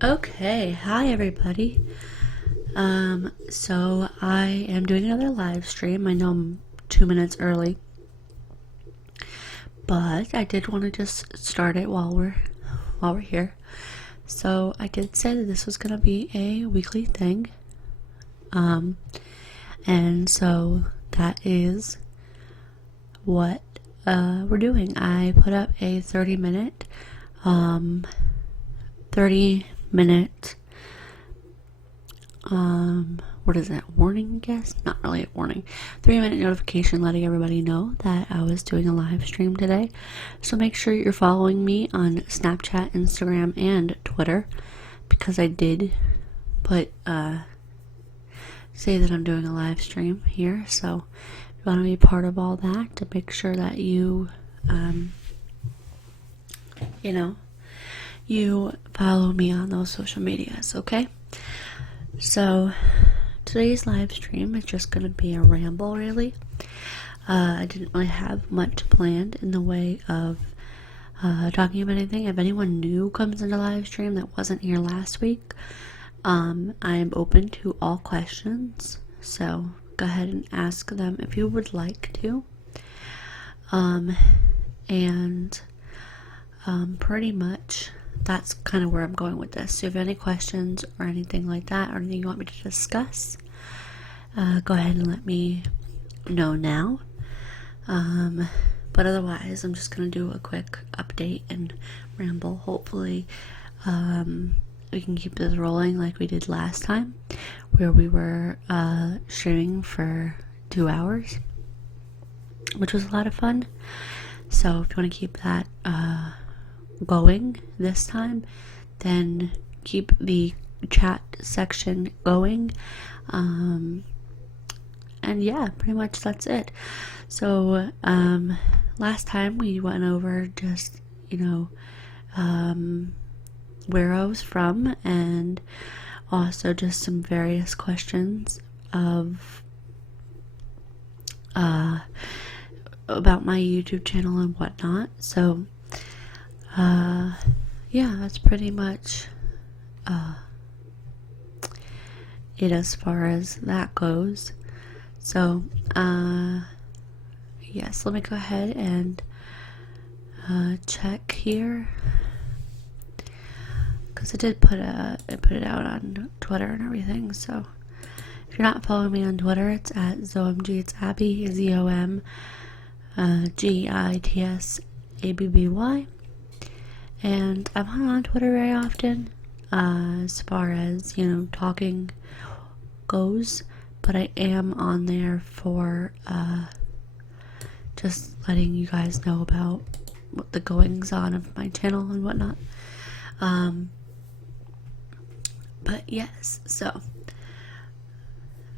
Okay, hi everybody. So I am doing another live stream. I know I'm 2 minutes early, but I did want to just start it while we're here. So I did say that this was gonna be a weekly thing. And so that is what we're doing. I put up a 30 minute what is that, warning, I guess? Not really a warning. 3-minute notification letting everybody know that I was doing a live stream today. So make sure you're following me on Snapchat, Instagram, and Twitter, because I did put say that I'm doing a live stream here. So if you want to be part of all that, to make sure that you you follow me on those social medias, okay? So today's live stream is just going to be a ramble, really. I didn't really have much planned in the way of talking about anything. If anyone new comes into live stream that wasn't here last week, I am open to all questions, so go ahead and ask them if you would like to. Pretty much that's kind of where I'm going with this. So if you have any questions or anything like that, or anything you want me to discuss, go ahead and let me know now. But otherwise, I'm just going to do a quick update and ramble. Hopefully, we can keep this rolling like we did last time, where we were streaming for 2 hours, which was a lot of fun. So if you want to keep that going this time, then keep the chat section going. And yeah, pretty much that's it. So last time we went over just where I was from, and also just some various questions of about my YouTube channel and whatnot. So yeah, that's pretty much it as far as that goes. So yes, let me go ahead and check here, because I did put it out on Twitter and everything. So if you're not following me on Twitter, it's at ZOMG. It's Abby, ZOMGITSABBY. And I'm not on Twitter very often, as far as, talking goes, but I am on there for, just letting you guys know about what the goings on of my channel and whatnot. But yes, so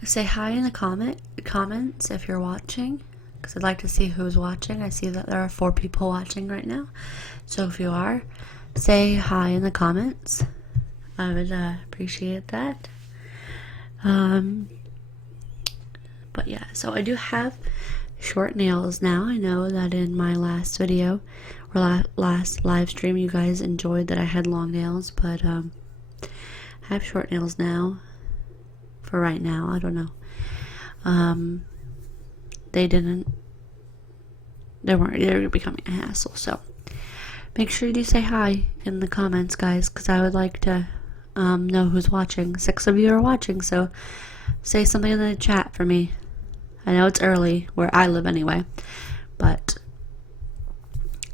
say hi in the comments if you're watching, because I'd like to see who's watching. I see that there are 4 people watching right now. So if you are, say hi in the comments. I would appreciate that. But yeah, so I do have short nails now. I know that in my last video or last live stream you guys enjoyed that I had long nails, but I have short nails now for right now. I don't know. They were becoming a hassle, so make sure you do say hi in the comments, guys, because I would like to know who's watching. 6 of you are watching, so say something in the chat for me. I know it's early where I live anyway, but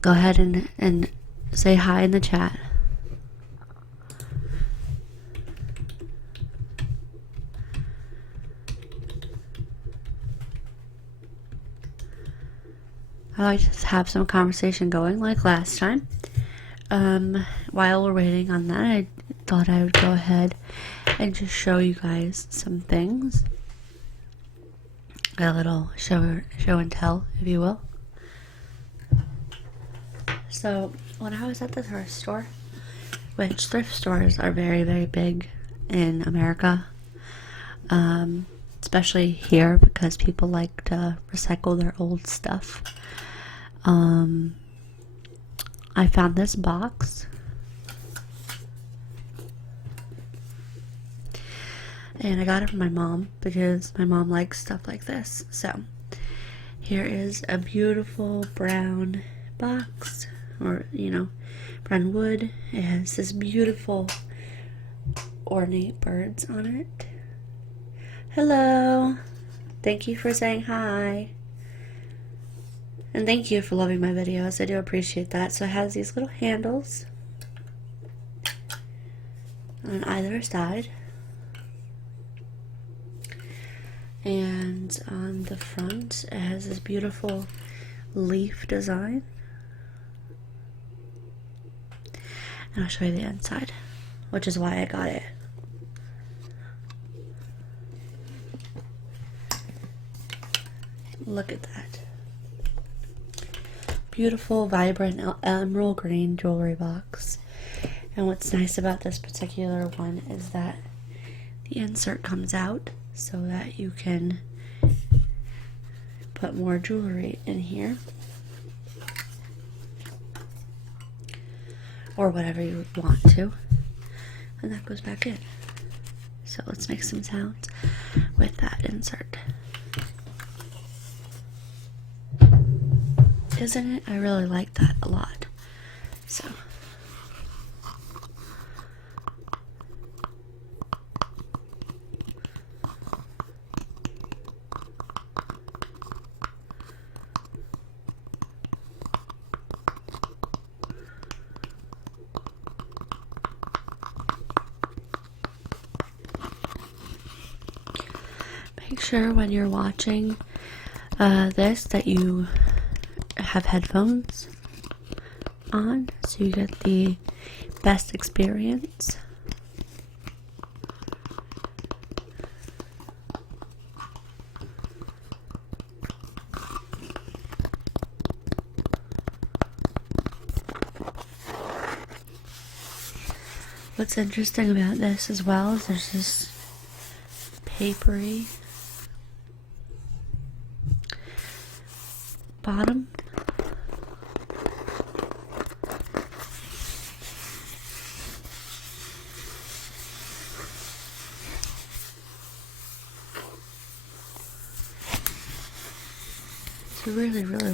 go ahead and say hi in the chat. I like to have some conversation going like last time. While we're waiting on that, I thought I would go ahead and just show you guys some things. A little show and tell, if you will. So, when I was at the thrift store, which thrift stores are very, very big in America, it's especially here because people like to recycle their old stuff. I found this box, and I got it from my mom because my mom likes stuff like this. So here is a beautiful brown box, or brown wood. It has this beautiful ornate birds on it. Hello, thank you for saying hi. And thank you for loving my videos. I do appreciate that. So it has these little handles on either side. And on the front, it has this beautiful leaf design. And I'll show you the inside, which is why I got it. Look at that. Beautiful, vibrant emerald green jewelry box. And what's nice about this particular one is that the insert comes out so that you can put more jewelry in here, or whatever you would want to, and that goes back in. So let's make some sounds with that insert. Isn't it? I really like that a lot. So make sure when you're watching this that you have headphones on so you get the best experience. What's interesting about this as well is there's this papery bottom.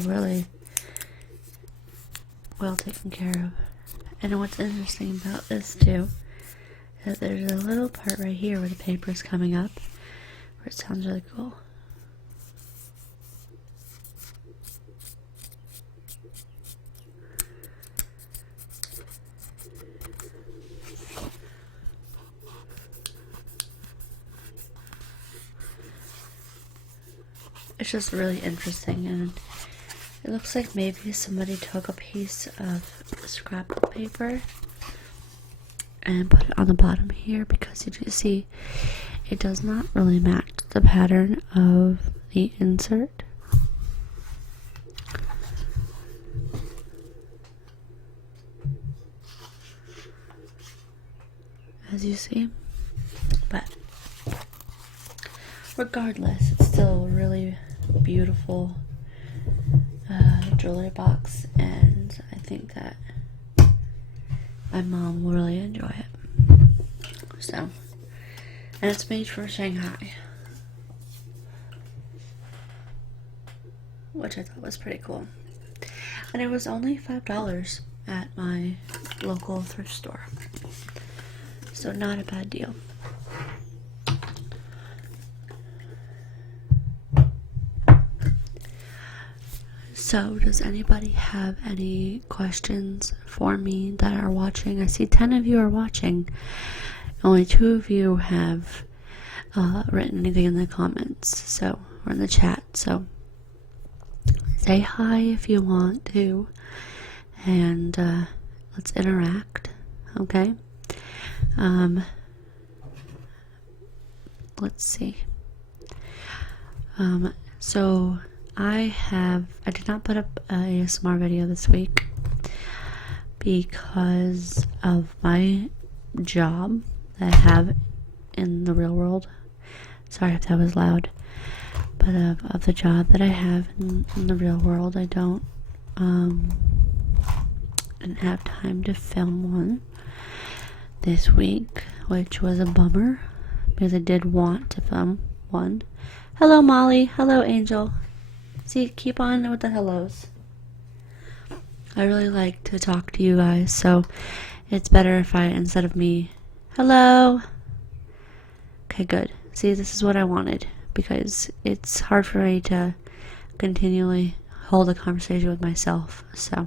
Really well taken care of. And what's interesting about this too is that there's a little part right here where the paper is coming up, where it sounds really cool. It's just really interesting, and it looks like maybe somebody took a piece of scrapbook paper and put it on the bottom here, because you see it does not really match the pattern of the insert. As you see, but regardless, it's still really beautiful jewelry box, and I think that my mom will really enjoy it. So, and it's made for Shanghai, which I thought was pretty cool, and it was only $5 at my local thrift store, so not a bad deal. So, does anybody have any questions for me that are watching? I see 10 of you are watching. Only 2 of you have written anything in the comments, so, or in the chat. So, say hi if you want to, and let's interact, okay? Let's see. So I did not put up a ASMR video this week because of my job that I have in the real world. Sorry if that was loud. But of the job that I have in the real world, I didn't have time to film one this week, which was a bummer because I did want to film one. Hello, Molly. Hello, Angel. See, keep on with the hellos. I really like to talk to you guys, so it's better if instead of me, hello. Okay, good. See, this is what I wanted, because it's hard for me to continually hold a conversation with myself. So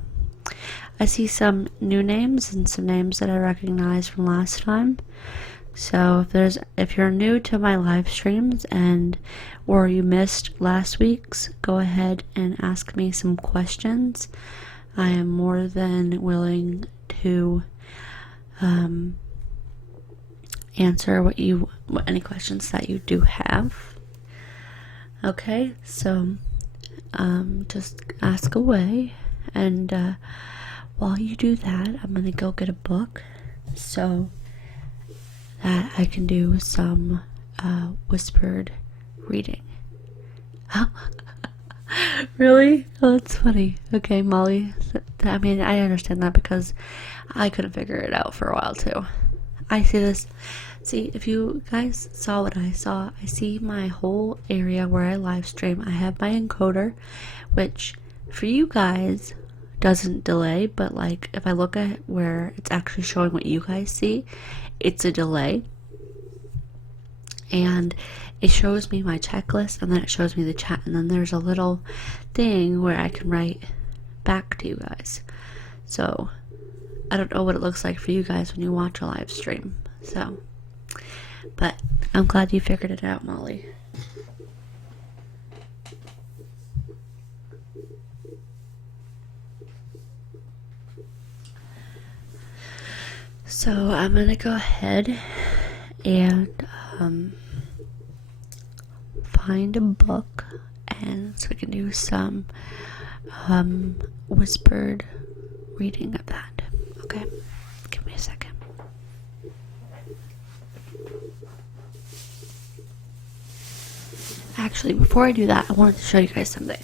I see some new names and some names that I recognize from last time. So if you're new to my live streams or you missed last week's, go ahead and ask me some questions. I am more than willing to answer any questions that you do have. Okay, so just ask away, and while you do that, I'm gonna go get a book so that I can do some whispered reading. Really? Oh, that's funny. Okay, Molly. I mean, I understand that because I couldn't figure it out for a while too. I see this. See, if you guys saw what I saw, I see my whole area where I live stream. I have my encoder, which for you guys doesn't delay, but like if I look at where it's actually showing what you guys see, it's a delay. And it shows me my checklist, and then it shows me the chat, and then there's a little thing where I can write back to you guys. So I don't know what it looks like for you guys when you watch a live stream. So, but I'm glad you figured it out, Molly. So I'm gonna go ahead and find a book, and so we can do some whispered reading of that. Okay, give me a second. Actually, before I do that, I wanted to show you guys something,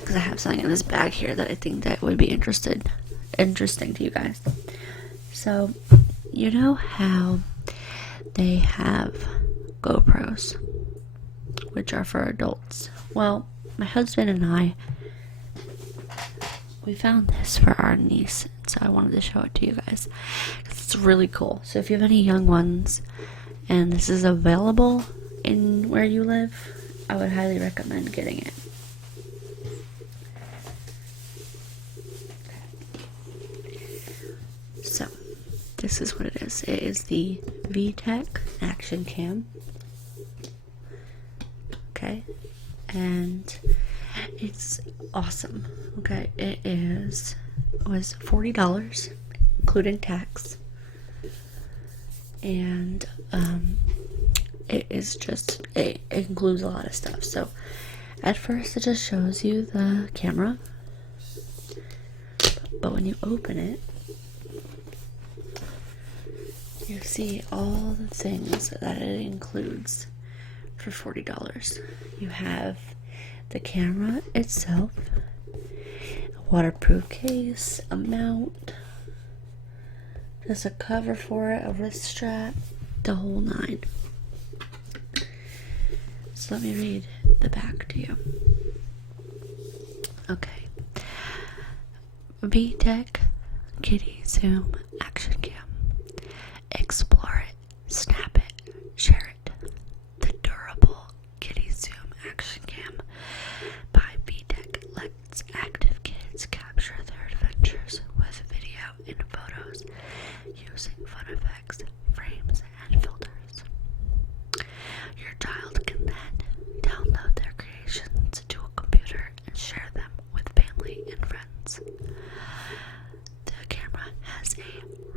because I have something in this bag here that I think that would be interesting to you guys. So, you know how they have GoPros, which are for adults? Well, my husband and we found this for our niece, so I wanted to show it to you guys. It's really cool. So if you have any young ones and this is available in where you live, I would highly recommend getting it. So this is what it is. It is the VTech Action Cam. Okay, and it's awesome. Okay, it was $40, including tax, and it is just it includes a lot of stuff. So at first it just shows you the camera, but when you open it, you see all the things that it includes for $40. You have the camera itself, a waterproof case, a mount, just a cover for it, a wrist strap, the whole nine. So let me read the back to you. Okay. VTech Kitty Zoom Action Cam. Explore it, snap it, share it. The durable Kitty Zoom Action Cam by VTech lets active kids capture their adventures with video and photos using fun effects, frames, and filters. Your child can then download their creations to a computer and share them with family and friends. The camera has a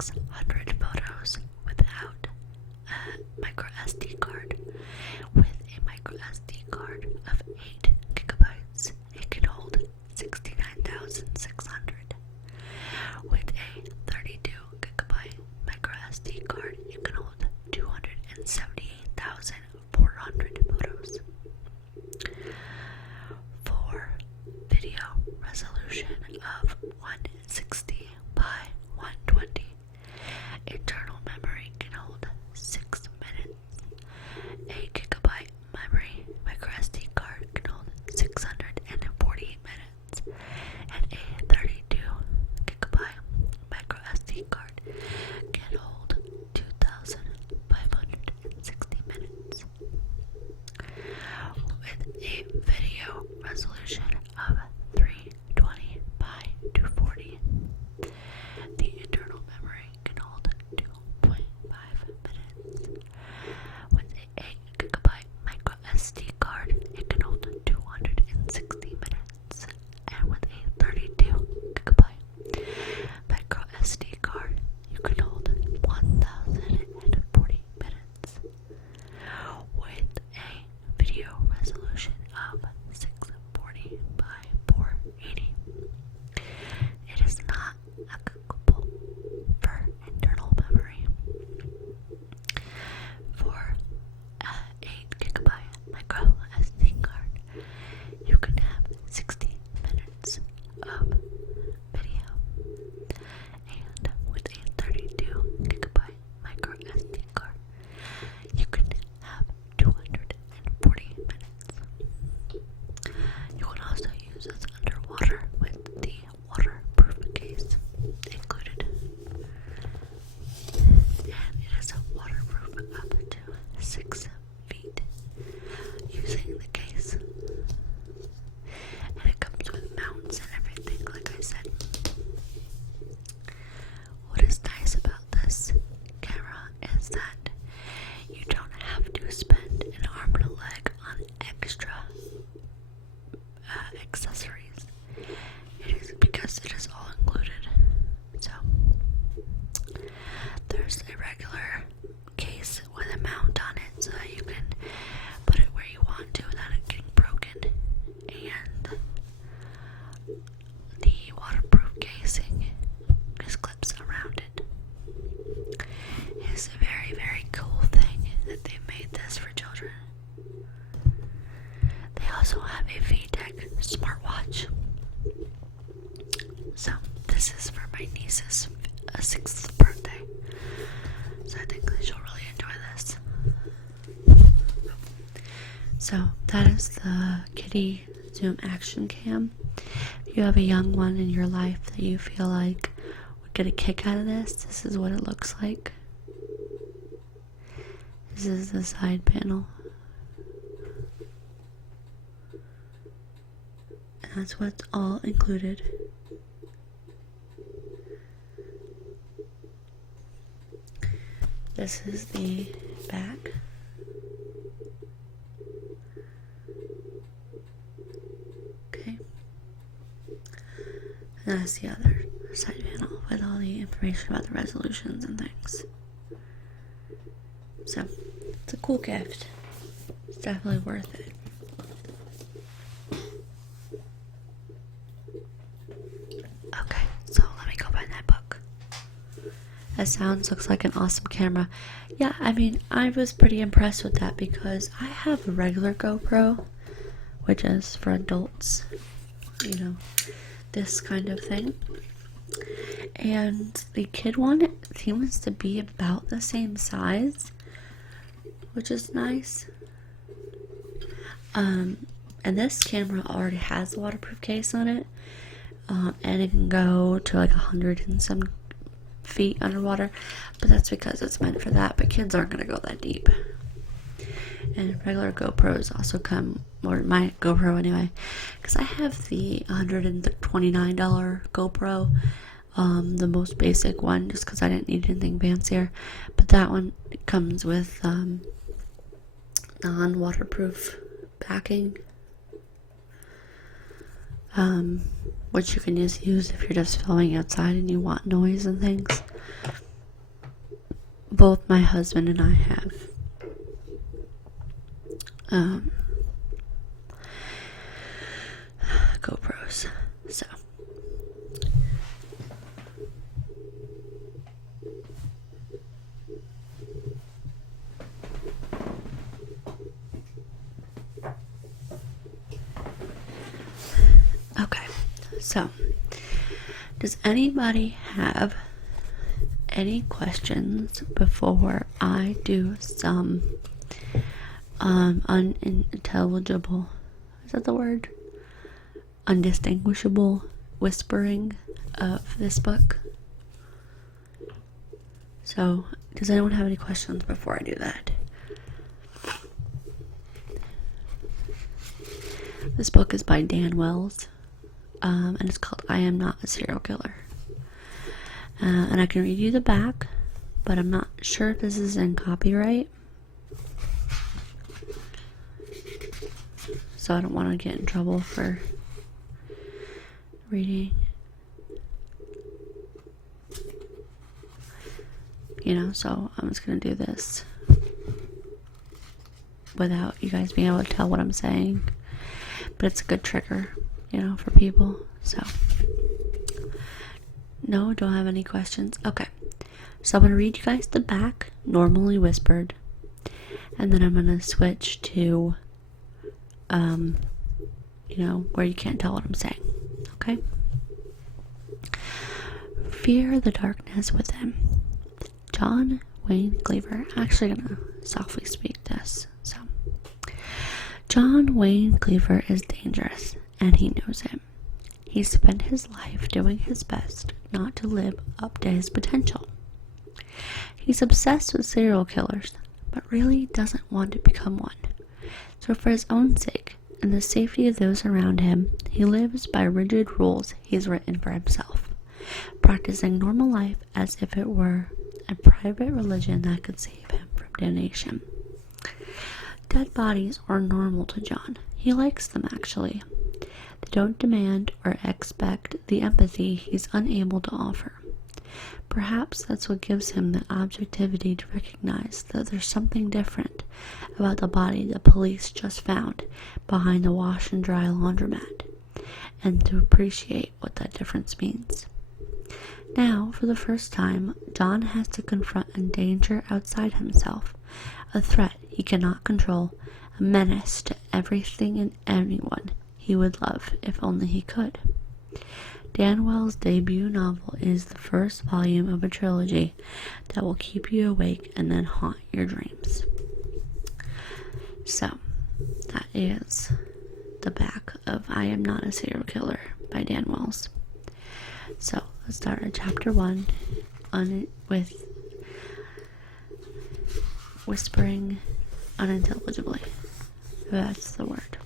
600 photos without a micro SD card. With a micro SD card of 8 gigabytes, it can hold 69,600. With a 32 gigabyte micro SD card, it can hold 278,400 photos. For video resolution of 160 by 120, internal memory can hold 6 minutes. A gigabyte memory micro SD card can hold 640 minutes, and a 32 gigabyte micro SD card can hold 2,560 minutes. With a video resolution of 320 by 240, the internal memory can hold 2.5 minutes. With a 8 gigabyte micro SD card, it can hold 260 minutes. And with a 32 gigabyte micro SD card, you can hold 1,040 minutes. With a video resolution of 640 by 480, it is not applicable for internal memory. For a 8 gigabyte micro SD card, you can have 60 minutes of video. And with a 32 gigabyte micro SD card, you can have 240 minutes. You can also use this underwater with the waterproof case included. And it is waterproof up to 6 feet using the case. And it comes with mounts and everything, like I said. What is nice about this camera is that you don't have to spend an arm and a leg on extra accessories. It is because it is all included. So there's a regular case with a mount on it so that you can put it where you want to without it getting broken. And the waterproof casing just clips around it. It's a very, very cool thing that they made this for children. They also have a VTech smartwatch. So this is for my niece's 6th birthday. So I think that she'll really enjoy this. So that is the Kitty Zoom Action Cam. If you have a young one in your life that you feel like would get a kick out of this is what it looks like. This is the side panel. And that's what's all included. This is the back. Okay. And that's the other side panel with all the information about the resolutions and things. So, it's a cool gift. It's definitely worth it. Okay, so let me go find that book. That sounds looks like an awesome camera. Yeah, I mean, I was pretty impressed with that because I have a regular GoPro, which is for adults, you know, this kind of thing. And the kid one seems to be about the same size, which is nice. And this camera already has a waterproof case on it, and it can go to like 100 and some feet underwater, but that's because it's meant for that, but kids aren't going to go that deep. And regular GoPros also come, or my GoPro anyway, because I have the $129 GoPro, the most basic one, just because I didn't need anything fancier, but that one comes with non-waterproof backing, which you can just use if you're just filming outside and you want noise and things. both my husband and I have GoPros. So okay, so does anybody have any questions before I do some unintelligible, is that the word? Undistinguishable whispering of this book? So, does anyone have any questions before I do that? This book is by Dan Wells, and it's called I Am Not a Serial Killer. And I can read you the back, but I'm not sure if this is in copyright. So I don't want to get in trouble for reading. So I'm just going to do this without you guys being able to tell what I'm saying. But it's a good trigger, for people. So, no, don't have any questions. Okay. So I'm going to read you guys the back, normally whispered. And then I'm going to switch to, where you can't tell what I'm saying. Okay? Fear the darkness within. John Wayne Cleaver. I'm actually going to softly speak this. So, John Wayne Cleaver is dangerous, and he knows it. He spent his life doing his best not to live up to his potential. He's obsessed with serial killers, but really doesn't want to become one. So for his own sake, and the safety of those around him, he lives by rigid rules he's written for himself, practicing normal life as if it were a private religion that could save him from damnation. Dead bodies are normal to John. He likes them, actually. They don't demand or expect the empathy he's unable to offer. Perhaps that's what gives him the objectivity to recognize that there's something different about the body the police just found behind the wash and dry laundromat, and to appreciate what that difference means. Now, for the first time, John has to confront a danger outside himself, a threat he cannot control, a menace to everything and anyone he would love if only he could. Dan Wells' debut novel is the first volume of a trilogy that will keep you awake and then haunt your dreams. So, that is the back of I Am Not a Serial Killer by Dan Wells. So, let's start at chapter 1 with whispering unintelligibly. That's the word.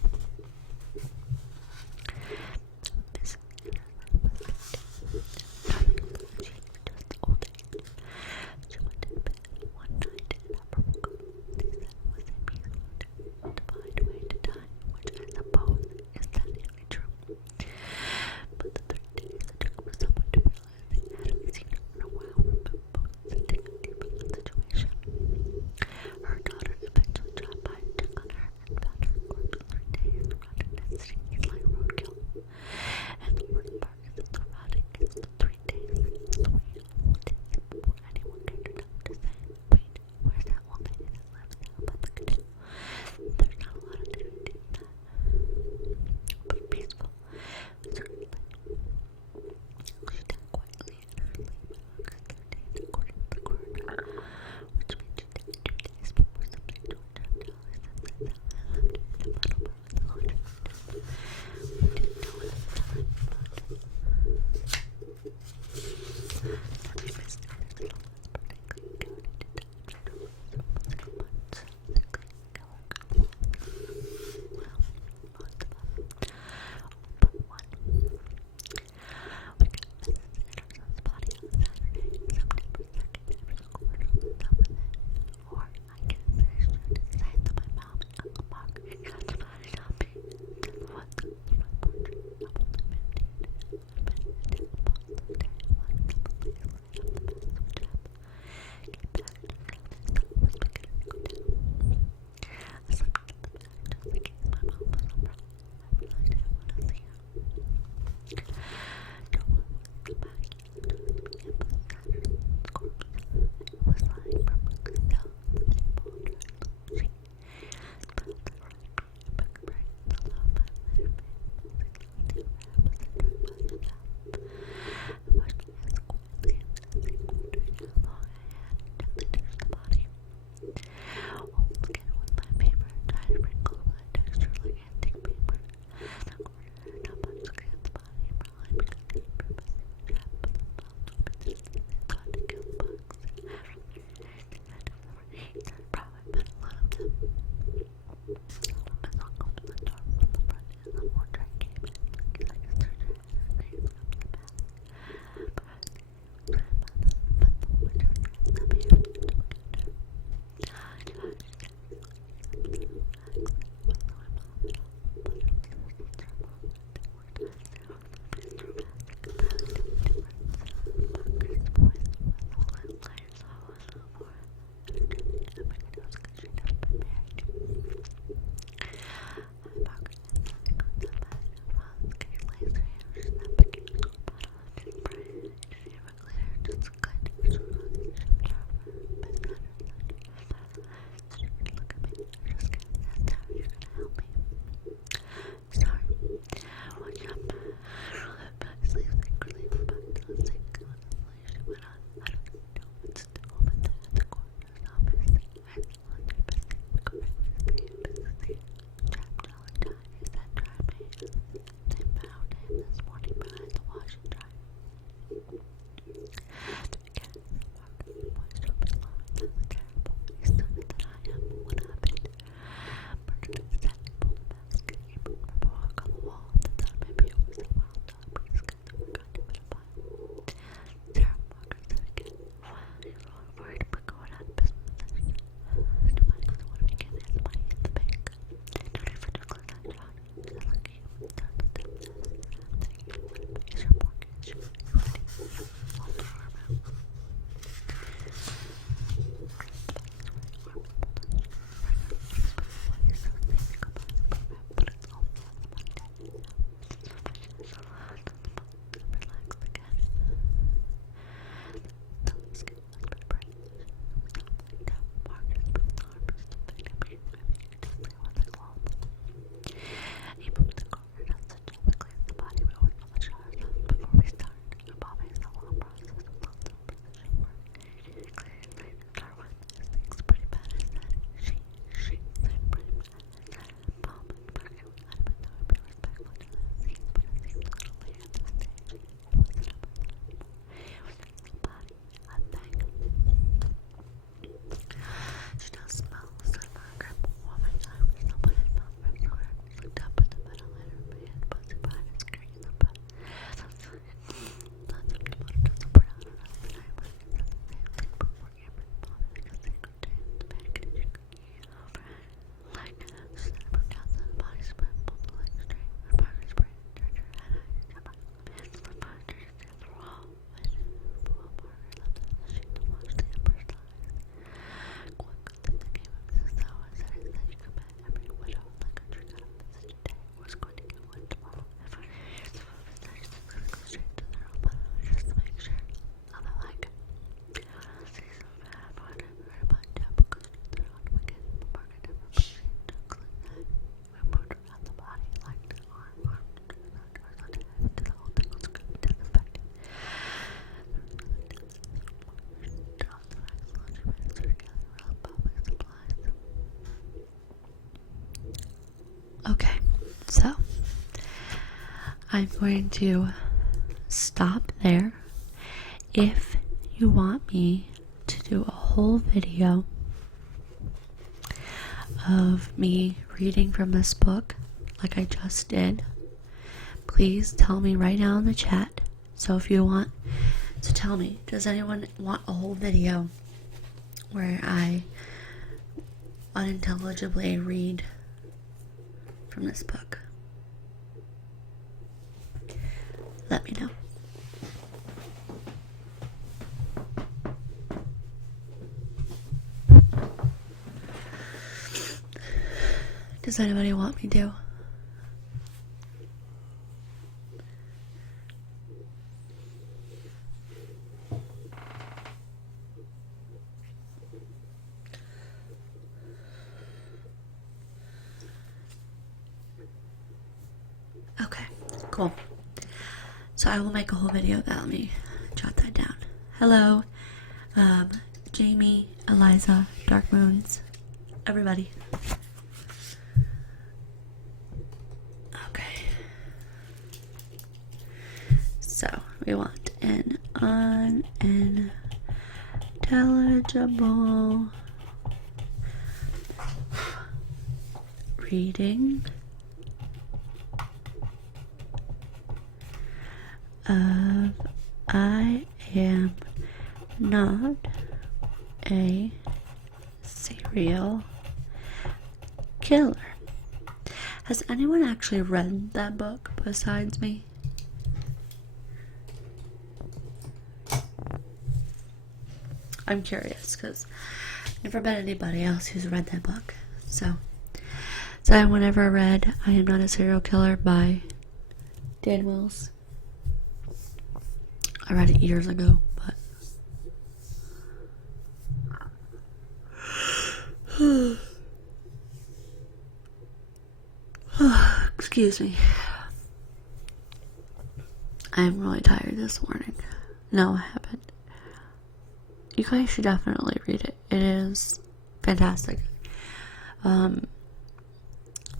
I'm going to stop there. If you want me to do a whole video of me reading from this book, like I just did, please tell me right now in the chat. So if you want to tell me, does anyone want a whole video where I unintelligibly read from this book? Let me know. Does anybody want me to? Okay, cool. So I will make a whole video of that. Let me jot that down. Hello, Jamie, Eliza, Dark Moons, everybody. Okay. So we want an unintelligible reading of I am not a serial killer. Has anyone actually read that book besides me? I'm curious because I've never met anybody else who's read that book. So anyone ever read I Am Not a Serial Killer by Dan Wills? I read it years ago, but excuse me. I am really tired this morning. No, I haven't. You guys should definitely read it. It is fantastic.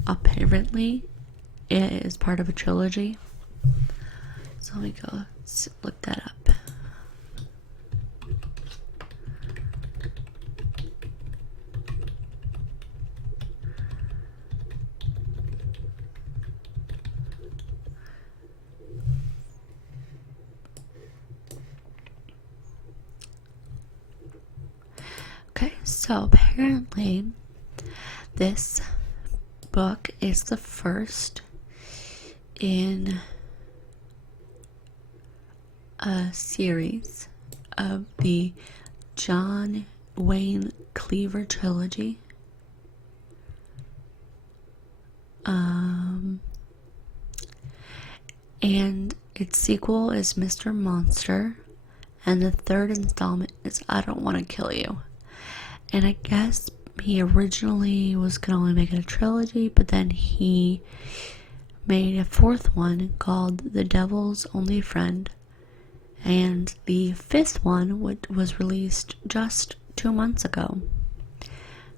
Apparently, it is part of a trilogy. So let me go look that up. Okay, so apparently this book is the first in a series of the John Wayne Cleaver trilogy. And its sequel is Mr. Monster, and the third installment is I Don't Want to Kill You. And I guess he originally was going to only make it a trilogy, but then he made a fourth one called The Devil's Only Friend. And the fifth one was released just 2 months ago,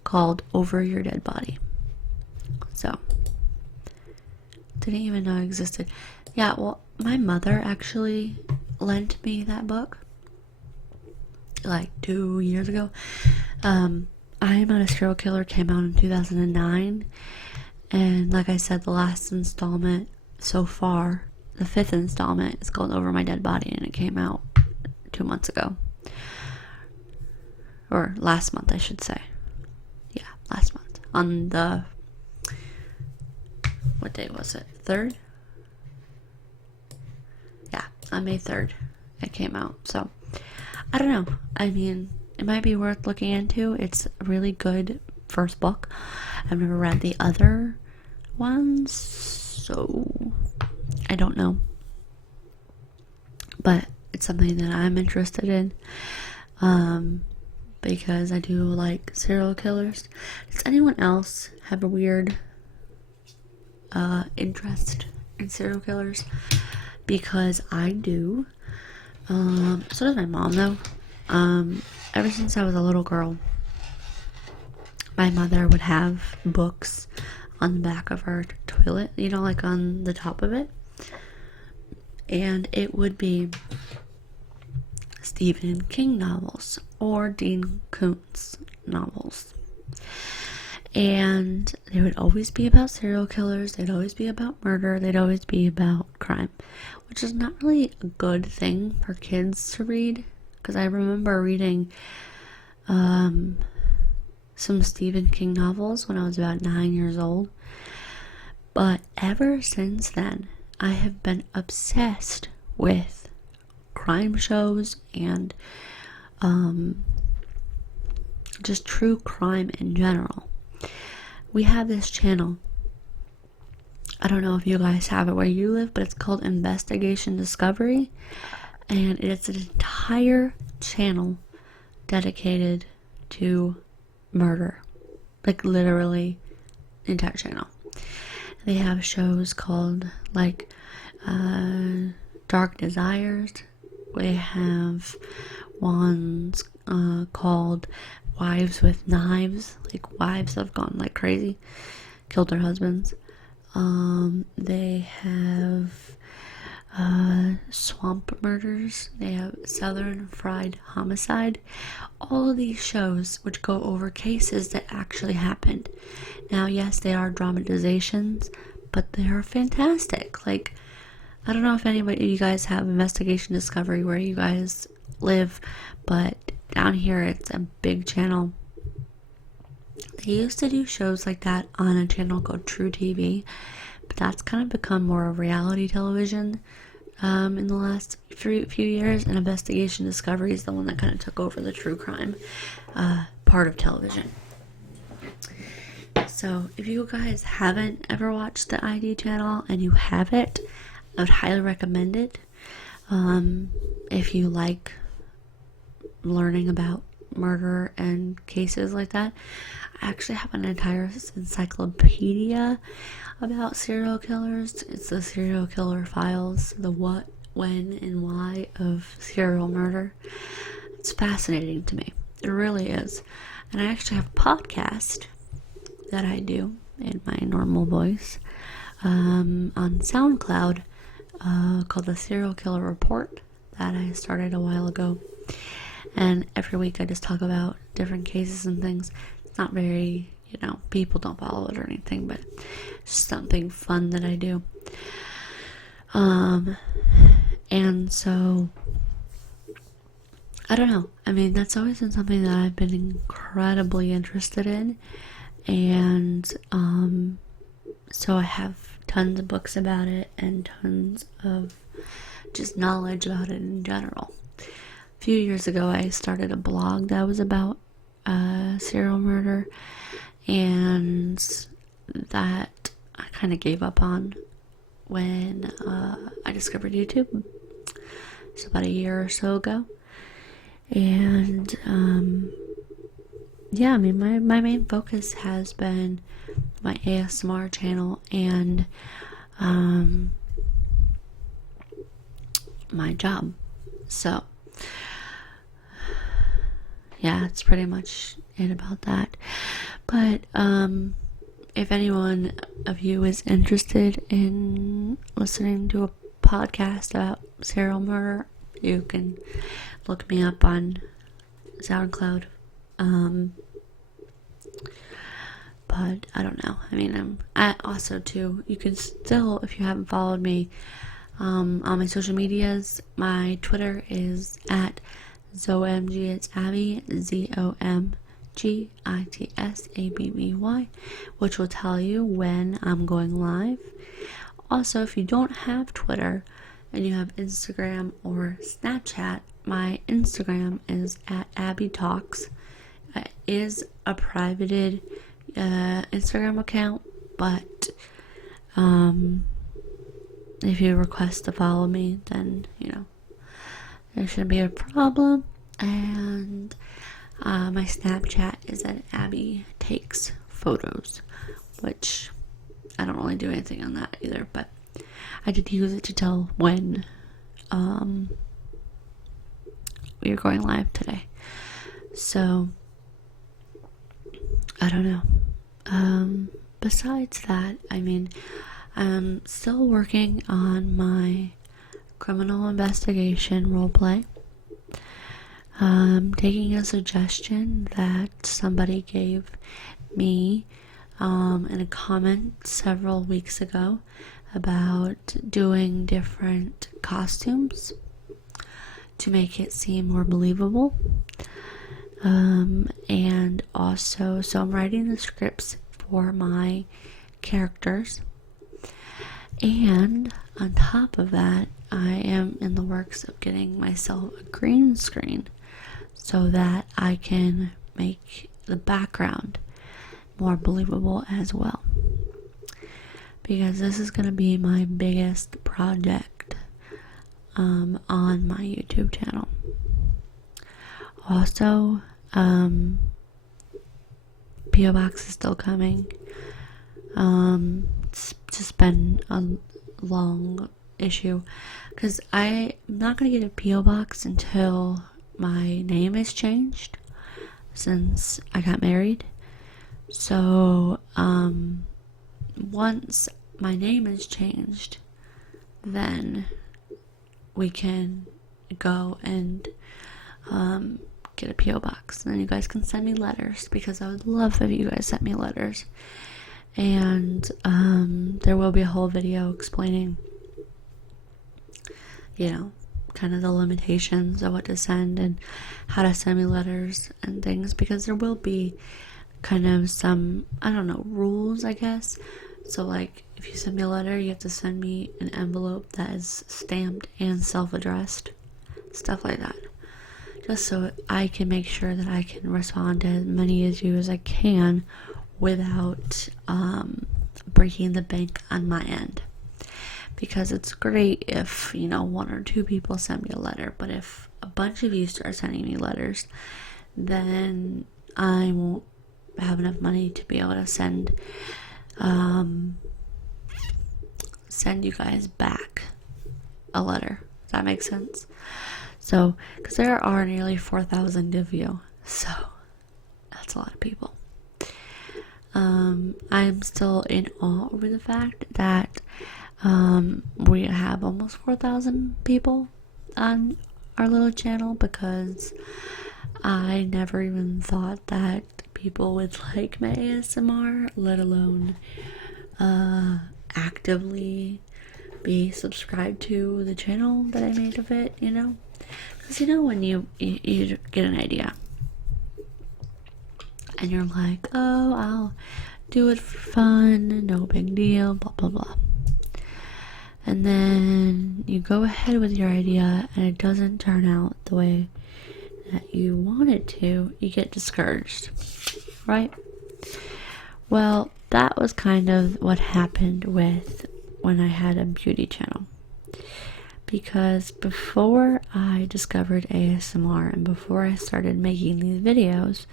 called Over Your Dead Body. So, didn't even know it existed. Yeah, well, my mother actually lent me that book like 2 years ago. I Am Not a Serial Killer came out in 2009, and like I said, the last installment so far, the fifth installment, is called Over My Dead Body, and it came out 2 months ago, or last month, I should say. Yeah, last month, on the, what day was it, 3rd? Yeah, on May 3rd it came out. So I don't know, I mean, it might be worth looking into. It's a really good first book. I've never read the other ones, so I don't know. But it's something that I'm interested in, because I do like serial killers. Does anyone else have a weird interest in serial killers? Because I do. So does my mom, though. Ever since I was a little girl, my mother would have books on the back of her toilet, you know, like on the top of it. and it would be Stephen King novels or Dean Koontz novels. And they would always be about serial killers, they'd always be about murder, they'd always be about crime, which is not really a good thing for kids to read, because I remember reading some Stephen King novels when I was about 9 years old, but ever since then, I have been obsessed with crime shows and just true crime in general. We have this channel, I don't know if you guys have it where you live, but it's called Investigation Discovery, and it's an entire channel dedicated to murder, like literally the entire channel. They have shows called like Dark Desires. They have ones called Wives with Knives, like wives that have gone like crazy, killed their husbands. They have Swamp Murders. They have Southern Fried Homicide. All of these shows which go over cases that actually happened. Now, yes, they are dramatizations, but they are fantastic. Like, I don't know if anybody, you guys have Investigation Discovery where you guys live, but down here it's a big channel. They used to do shows like that on a channel called True TV, but that's kind of become more of reality television in the last few years, and Investigation Discovery is the one that kind of took over the true crime part of television. So if you guys haven't ever watched the ID channel and you have it, I would highly recommend it. If you like learning about murder and cases like that, I actually have an entire encyclopedia about serial killers. It's the Serial Killer Files, the what, when, and why of serial murder. It's fascinating to me. It really is. And I actually have a podcast that I do in my normal voice on SoundCloud called the Serial Killer Report that I started a while ago. And every week I just talk about different cases and things. It's not very, people don't follow it or anything, but it's just something fun that I do. And so, I don't know. I mean, that's always been something that I've been incredibly interested in. And, so I have tons of books about it and tons of just knowledge about it in general. A few years ago, I started a blog that was about serial murder, and that I kind of gave up on when I discovered YouTube. It's about a year or so ago. And yeah, I mean, my main focus has been my ASMR channel and my job. So yeah, that's pretty much it about that. But if anyone of you is interested in listening to a podcast about serial murder, you can look me up on SoundCloud. But I don't know. I mean, I also too, you can still, if you haven't followed me on my social medias, my Twitter is at ZOMG. It's Abby, ZOMGITSABBY, which will tell you when I'm going live. Also, if you don't have Twitter and you have Instagram or Snapchat, my Instagram is at Abby Talks. It is a privated Instagram account, but if you request to follow me, then there shouldn't be a problem. And my Snapchat is at Abby Takes Photos, which I don't really do anything on that either, but I did use it to tell when we are going live today. So I don't know. Besides that, I mean, I'm still working on my criminal investigation roleplay. Taking a suggestion that somebody gave me in a comment several weeks ago about doing different costumes to make it seem more believable. And also, so I'm writing the scripts for my characters, and on top of that, I am in the works of getting myself a green screen so that I can make the background more believable as well, because this is going to be my biggest project on my YouTube channel. Also, PO Box is still coming. It's just been a long issue because I'm not going to get a PO Box until my name is changed, since I got married. So once my name is changed, then we can go and get a PO Box, and then you guys can send me letters, because I would love if you guys sent me letters. And there will be a whole video explaining, kind of the limitations of what to send and how to send me letters and things, because there will be kind of some, rules, I guess. So like, if you send me a letter, you have to send me an envelope that is stamped and self-addressed, stuff like that, just so I can make sure that I can respond to as many of you as I can without breaking the bank on my end. Because it's great if, one or two people send me a letter, but if a bunch of you start sending me letters, then I won't have enough money to be able to send you guys back a letter. Does that make sense? So, because there are nearly 4,000 of you, so that's a lot of people. I'm still in awe over the fact that we have almost 4,000 people on our little channel, because I never even thought that people would like my ASMR, let alone actively be subscribed to the channel that I made of it, because when you get an idea and you're like, oh, I'll do it for fun, no big deal, blah blah blah, and then you go ahead with your idea and it doesn't turn out the way that you want it to, you get discouraged, right? Well, that was kind of what happened with when I had a beauty channel. Because before I discovered ASMR and before I started making these videos,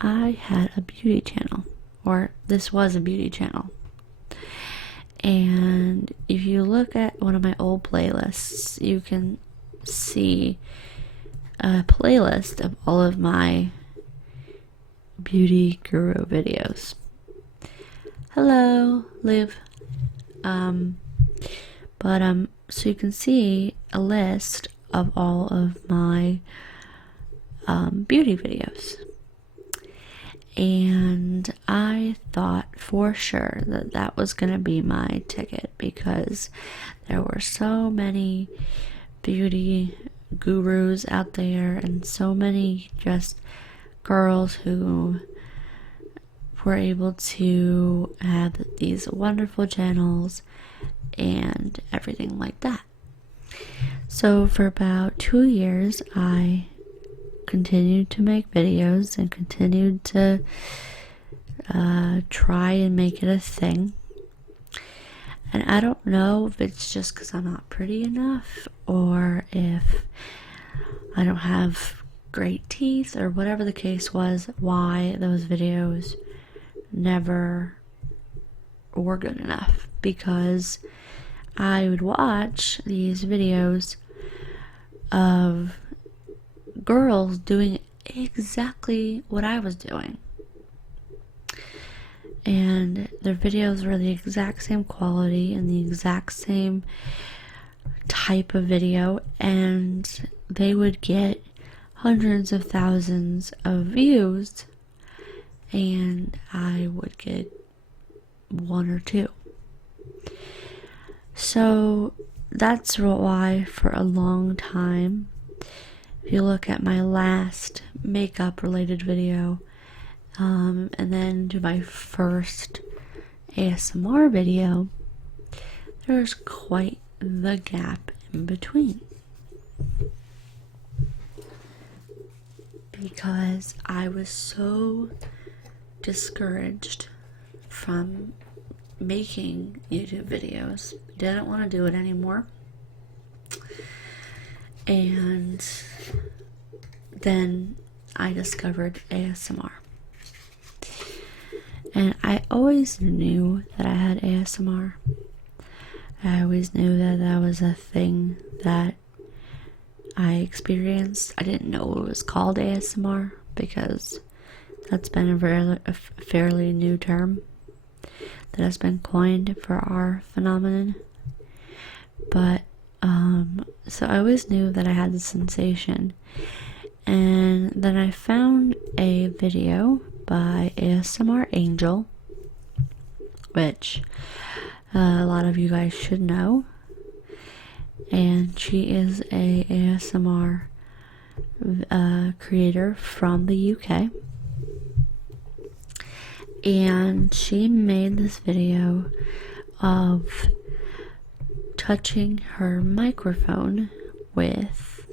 I had a beauty channel, or this was a beauty channel. And if you look at one of my old playlists, you can see a playlist of all of my beauty guru videos. Hello, Liv. So you can see a list of all of my beauty videos. And I thought for sure that that was going to be my ticket, because there were so many beauty gurus out there and so many just girls who were able to have these wonderful channels and everything like that. So for about 2 years, I continued to make videos and continued to try and make it a thing. And I don't know if it's just because I'm not pretty enough, or if I don't have great teeth, or whatever the case was, why those videos never were good enough. Because I would watch these videos of girls doing exactly what I was doing, and their videos were the exact same quality and the exact same type of video, and they would get hundreds of thousands of views, and I would get one or two. So that's why for a long time, if you look at my last makeup related video, and then to my first ASMR video, there's quite the gap in between. Because I was so discouraged from making YouTube videos. Didn't want to do it anymore. And then I discovered ASMR. And I always knew that I had ASMR. I always knew that that was a thing that I experienced. I didn't know it was called ASMR because that's been a fairly new term that has been coined for our phenomenon. But so I always knew that I had the sensation. And then I found a video by ASMR Angel, which a lot of you guys should know. And she is a ASMR creator from the UK. And she made this video of touching her microphone with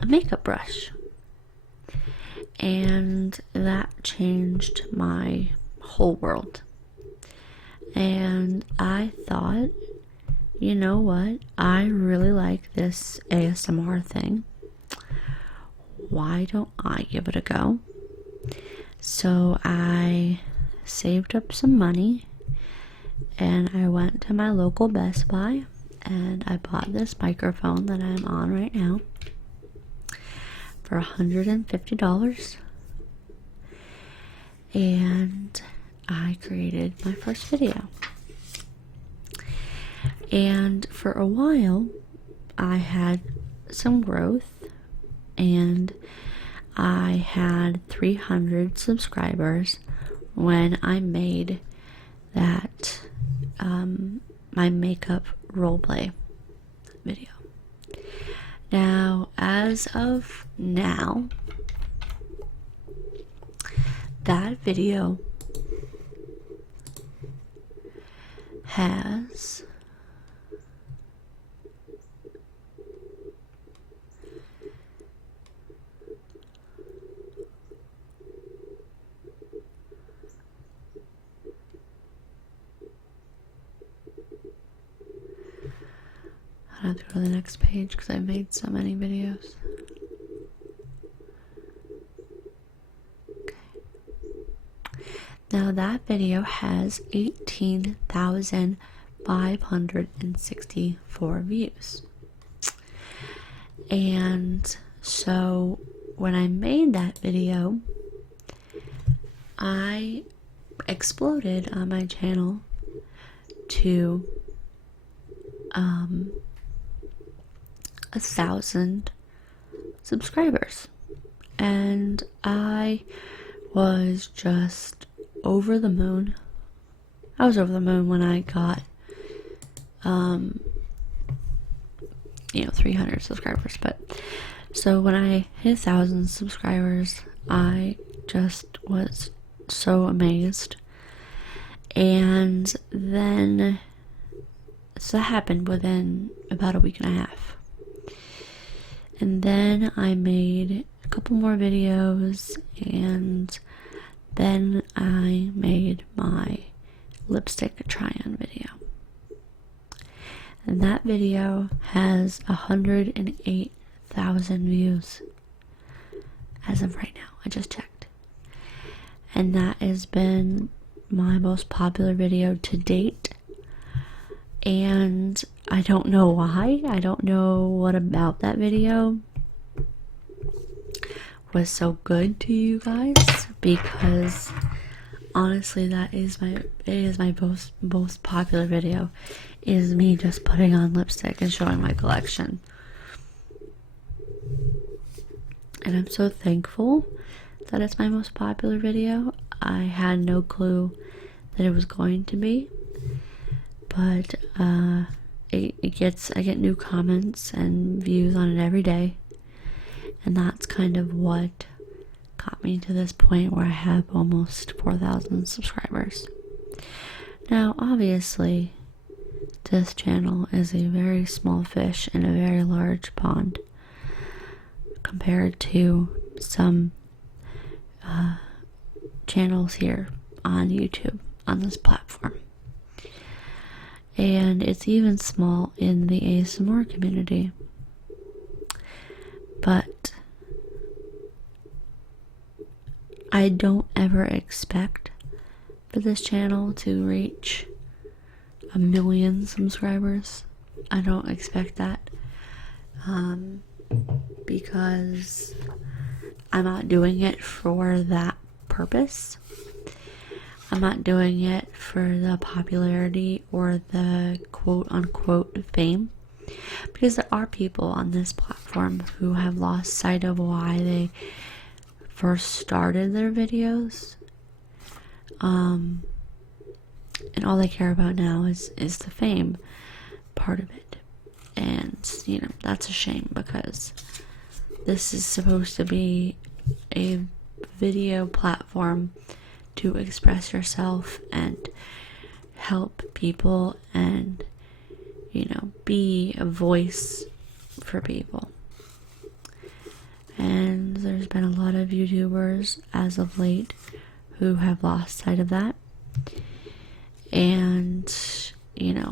a makeup brush. And that changed my whole world. And I thought, you know what? I really like this ASMR thing. Why don't I give it a go? So I saved up some money and I went to my local Best Buy and I bought this microphone that I'm on right now for $150. And I created my first video. And for a while, I had some growth, and I had 300 subscribers when I made that, my makeup roleplay video. Now, as of now, that video has I have to go to the next page because I made so many videos. Okay. Now that video has 18,564 views. And so when I made that video, I exploded on my channel to 1,000 subscribers, and I was just over the moon. I was over the moon when I got 300 subscribers. But so when I hit 1,000 subscribers, I just was so amazed. And then so that happened within about a week and a half. And then I made a couple more videos, and then I made my lipstick try-on video. And that video has 108,000 views as of right now. I just checked. And that has been my most popular video to date. And I don't know why. I don't know what about that video was so good to you guys, because honestly it is my most popular video. is me just putting on lipstick and showing my collection. And I'm so thankful that it's my most popular video. I had no clue that it was going to be, but I get new comments and views on it every day, and that's kind of what got me to this point where I have almost 4,000 subscribers. Now, obviously, this channel is a very small fish in a very large pond compared to some channels here on YouTube, on this platform. And it's even small in the ASMR community. But I don't ever expect for this channel to reach 1 million subscribers. I don't expect that. Because I'm not doing it for that purpose. I'm not doing it for the popularity or the quote-unquote fame. Because there are people on this platform who have lost sight of why they first started their videos. And all they care about now is the fame part of it. And, that's a shame, because this is supposed to be a video platform to express yourself and help people and, be a voice for people. And there's been a lot of YouTubers as of late who have lost sight of that. And,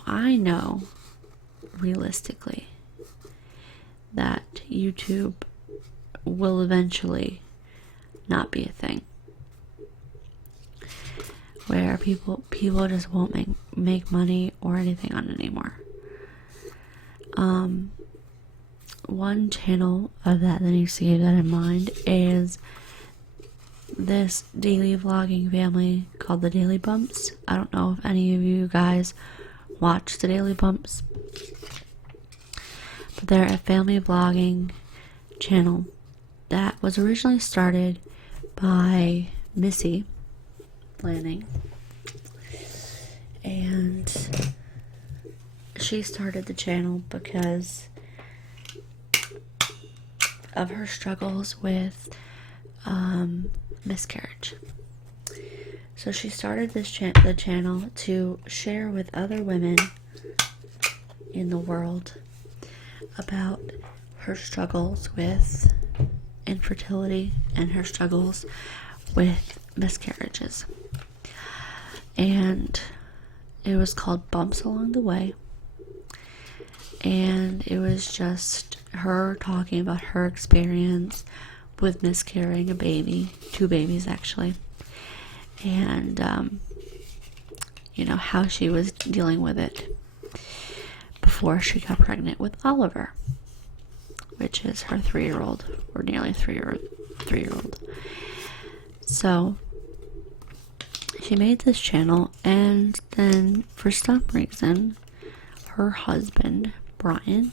I know realistically that YouTube will eventually not be a thing, where people just won't make money or anything on it anymore. One channel of that needs to keep that in mind is this daily vlogging family called the Daily Bumps. I don't know if any of you guys watch the Daily Bumps, but they're a family vlogging channel that was originally started by Missy Lanning, and she started the channel because of her struggles with miscarriage. So she started the channel to share with other women in the world about her struggles with infertility and her struggles with miscarriages. And it was called Bumps Along the Way. And it was just her talking about her experience with miscarrying a baby, 2 babies actually. And, how she was dealing with it before she got pregnant with Oliver, which is her 3-year-old, or nearly 3-year-old. So she made this channel, and then for some reason her husband Brian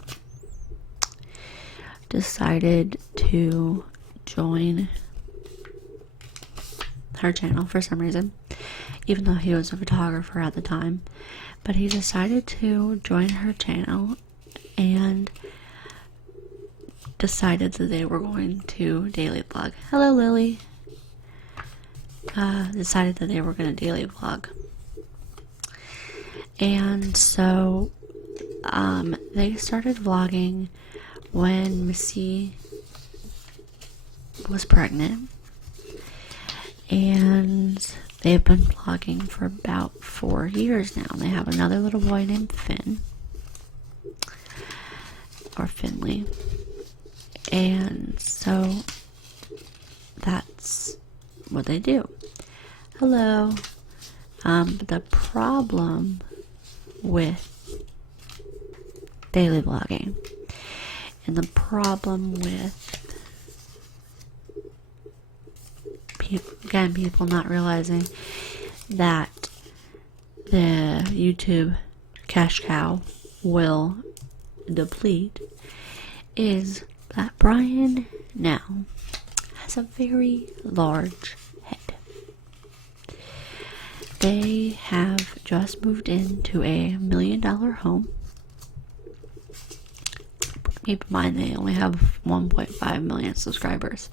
decided to join her channel for some reason, even though he was a photographer at the time. But he decided to join her channel and decided that they were going to daily vlog. Hello, Lily. Decided that they were going to daily vlog. And so they started vlogging when Missy was pregnant, and they've been vlogging for about 4 years now. They have another little boy named Finn, or Finley, and so that's what they do. Hello. The problem with daily vlogging, and the problem with people not realizing that the YouTube cash cow will deplete is that Brian now has a very large head. They have just moved into a $1 million home. Keep in mind they only have 1.5 million subscribers.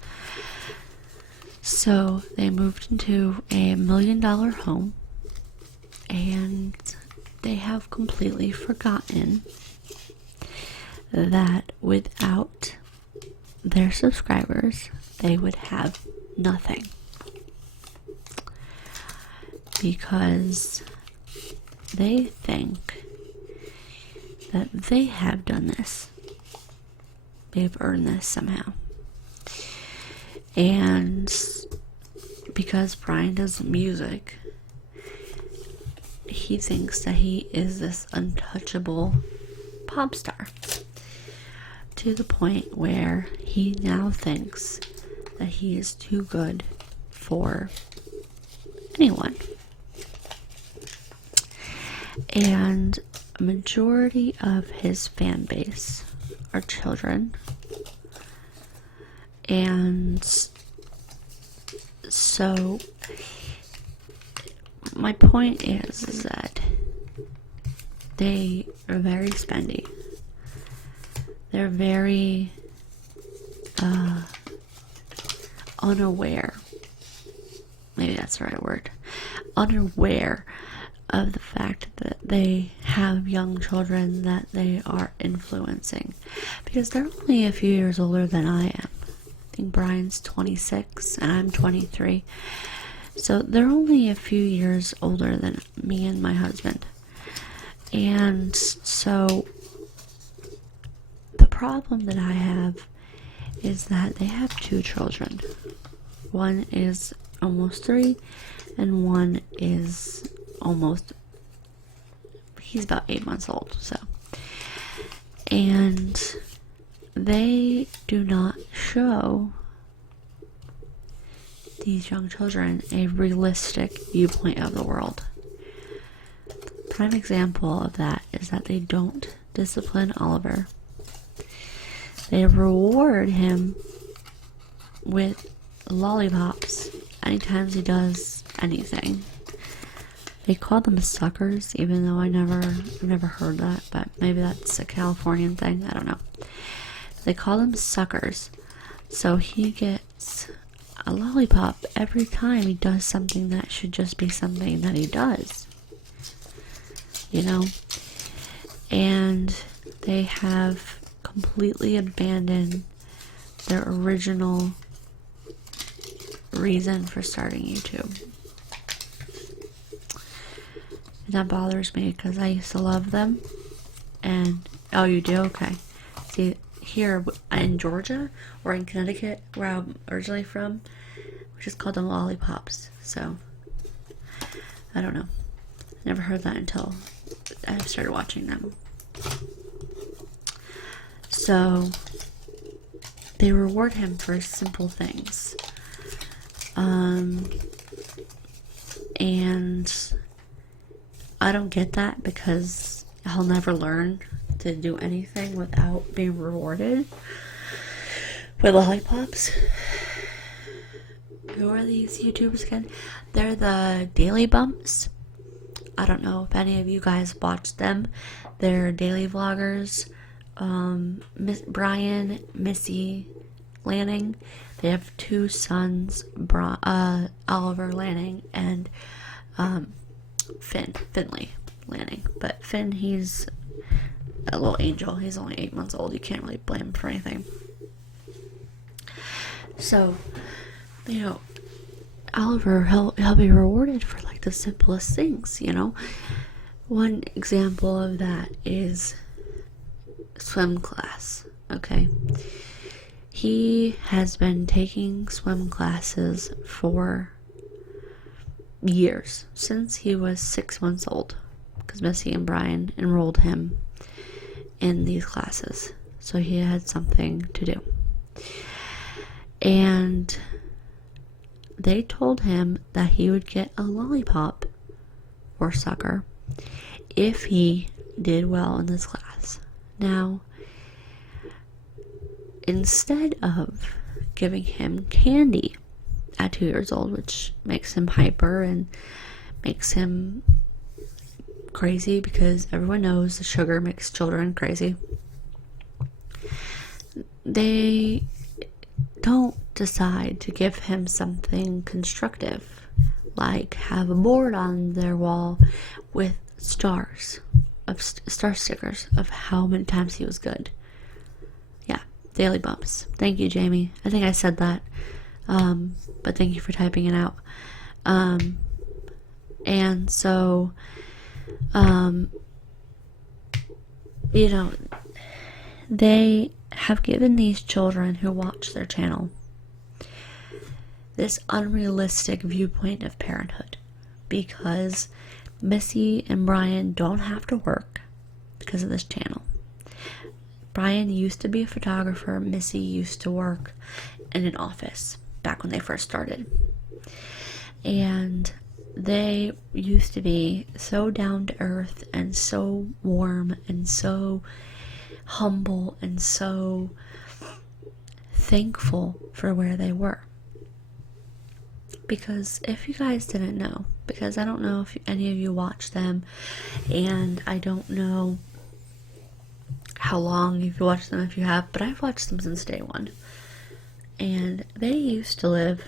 So they moved into a $1 million home, and they have completely forgotten that without their subscribers, they would have nothing. Because they think that they have done this. They've earned this somehow. And because Brian does music, he thinks that he is this untouchable pop star. To the point where he now thinks that he is too good for anyone. And a majority of his fan base are children. And so my point is that they are very spendy. They're very unaware. Maybe that's the right word. Unaware of the fact that they have young children that they are influencing. Because they're only a few years older than I am. I think Brian's 26 and I'm 23. So they're only a few years older than me and my husband. And so the problem that I have is that they have two children. One is almost 3 and one is he's about 8 months old. So, and they do not show these young children a realistic viewpoint of the world. Prime example of that is that they don't discipline Oliver. They reward him with lollipops anytime he does anything. They call them suckers, even though I've never heard that, but maybe that's a Californian thing, I don't know. They call them suckers. So he gets a lollipop every time he does something that should just be something that he does. You know? And they have completely abandoned their original reason for starting YouTube. And that bothers me because I used to love them. And, oh, you do? Okay. See, here in Georgia or in Connecticut, where I'm originally from, we just called them lollipops. So, I don't know. Never heard that until I started watching them. So, they reward him for simple things. And I don't get that because he'll never learn to do anything without being rewarded with lollipops. Who are these YouTubers again? They're the Daily Bumps. I don't know if any of you guys watch them. They're daily vloggers. Brian, Missy Lanning. They have 2 sons, Oliver Lanning and Finley Lanning. But Finn, he's a little angel. He's only 8 months old. You can't really blame him for anything. So, you know, Oliver, he'll be rewarded for like the simplest things, you know. One example of that is swim class, okay? He has been taking swim classes for years, since he was 6 months old, because Missy and Brian enrolled him in these classes, so he had something to do. And they told him that he would get a lollipop or sucker if he did well in this class. Now, instead of giving him candy at 2 years old, which makes him hyper and makes him crazy, because everyone knows the sugar makes children crazy, they don't decide to give him something constructive, like have a board on their wall with stars, of star stickers of how many times he was good. Yeah, daily bumps. Thank you, Jamie. I think I said that, but thank you for typing it out. And so, you know, they have given these children who watch their channel this unrealistic viewpoint of parenthood, because Missy and Brian don't have to work because of this channel. Brian used to be a photographer. Missy used to work in an office back when they first started. And they used to be so down to earth and so warm and so humble and so thankful for where they were. Because if you guys didn't know, because I don't know if any of you watch them, and I don't know how long you've watched them, if you have, but I've watched them since day one. And they used to live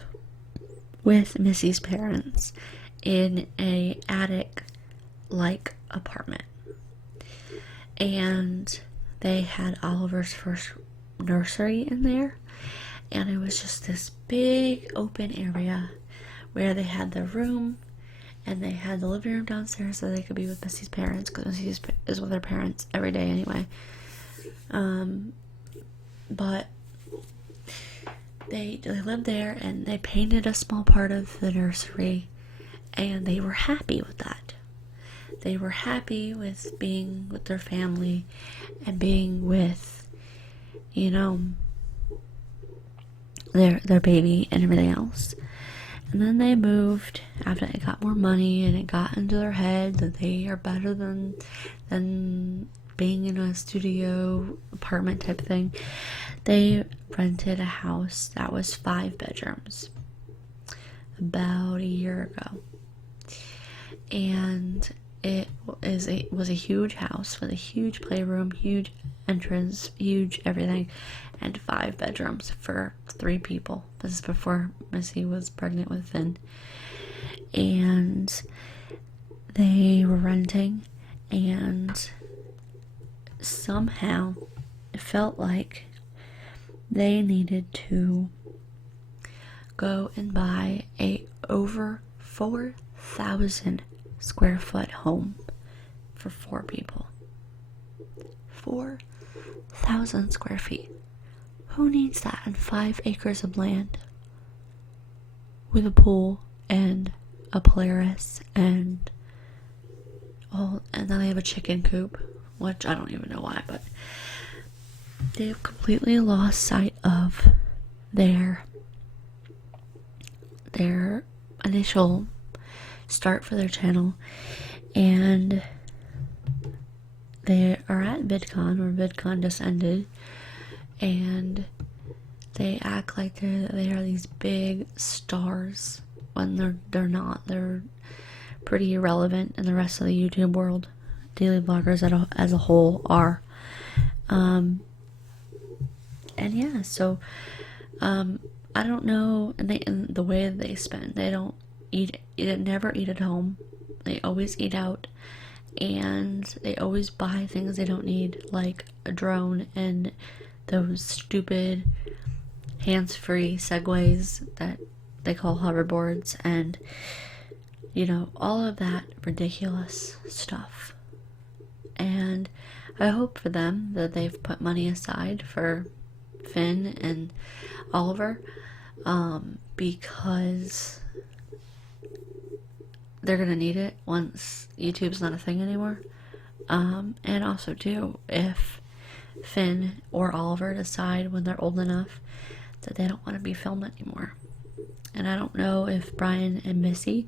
with Missy's parents in a attic-like apartment. And they had Oliver's first nursery in there, and it was just this big open area where they had their room, and they had the living room downstairs so they could be with Missy's parents, because Missy is with her parents every day anyway. But they lived there, and they painted a small part of the nursery, and they were happy with that. They were happy with being with their family and being with, you know, their baby and everything else. And then they moved after they got more money, and it got into their head that they are better than being in a studio apartment type thing. They rented a house that was 5 bedrooms about a year ago. And it was a huge house with a huge playroom, huge entrance, huge everything, and 5 bedrooms for 3 people. This is before Missy was pregnant with Finn. And they were renting, and somehow it felt like they needed to go and buy a over 4,000 square foot home for 4 people. 4,000 square feet. Who needs that on 5 acres of land with a pool and a Polaris and then they have a chicken coop, which I don't even know why, but they've completely lost sight of their initial start for their channel, and they are at VidCon, or VidCon just ended, and they act like they are these big stars when they're not. They're pretty irrelevant in the rest of the YouTube world. Daily vloggers as a whole are. And yeah, so I don't know, and the way that they spend, they don't never eat at home. They always eat out, and they always buy things they don't need, like a drone and those stupid hands-free Segways that they call hoverboards, and you know, all of that ridiculous stuff. And I hope for them that they've put money aside for Finn and Oliver, because they're gonna need it once YouTube's not a thing anymore. And also too, if Finn or Oliver decide when they're old enough that they don't want to be filmed anymore. And I don't know if Brian and Missy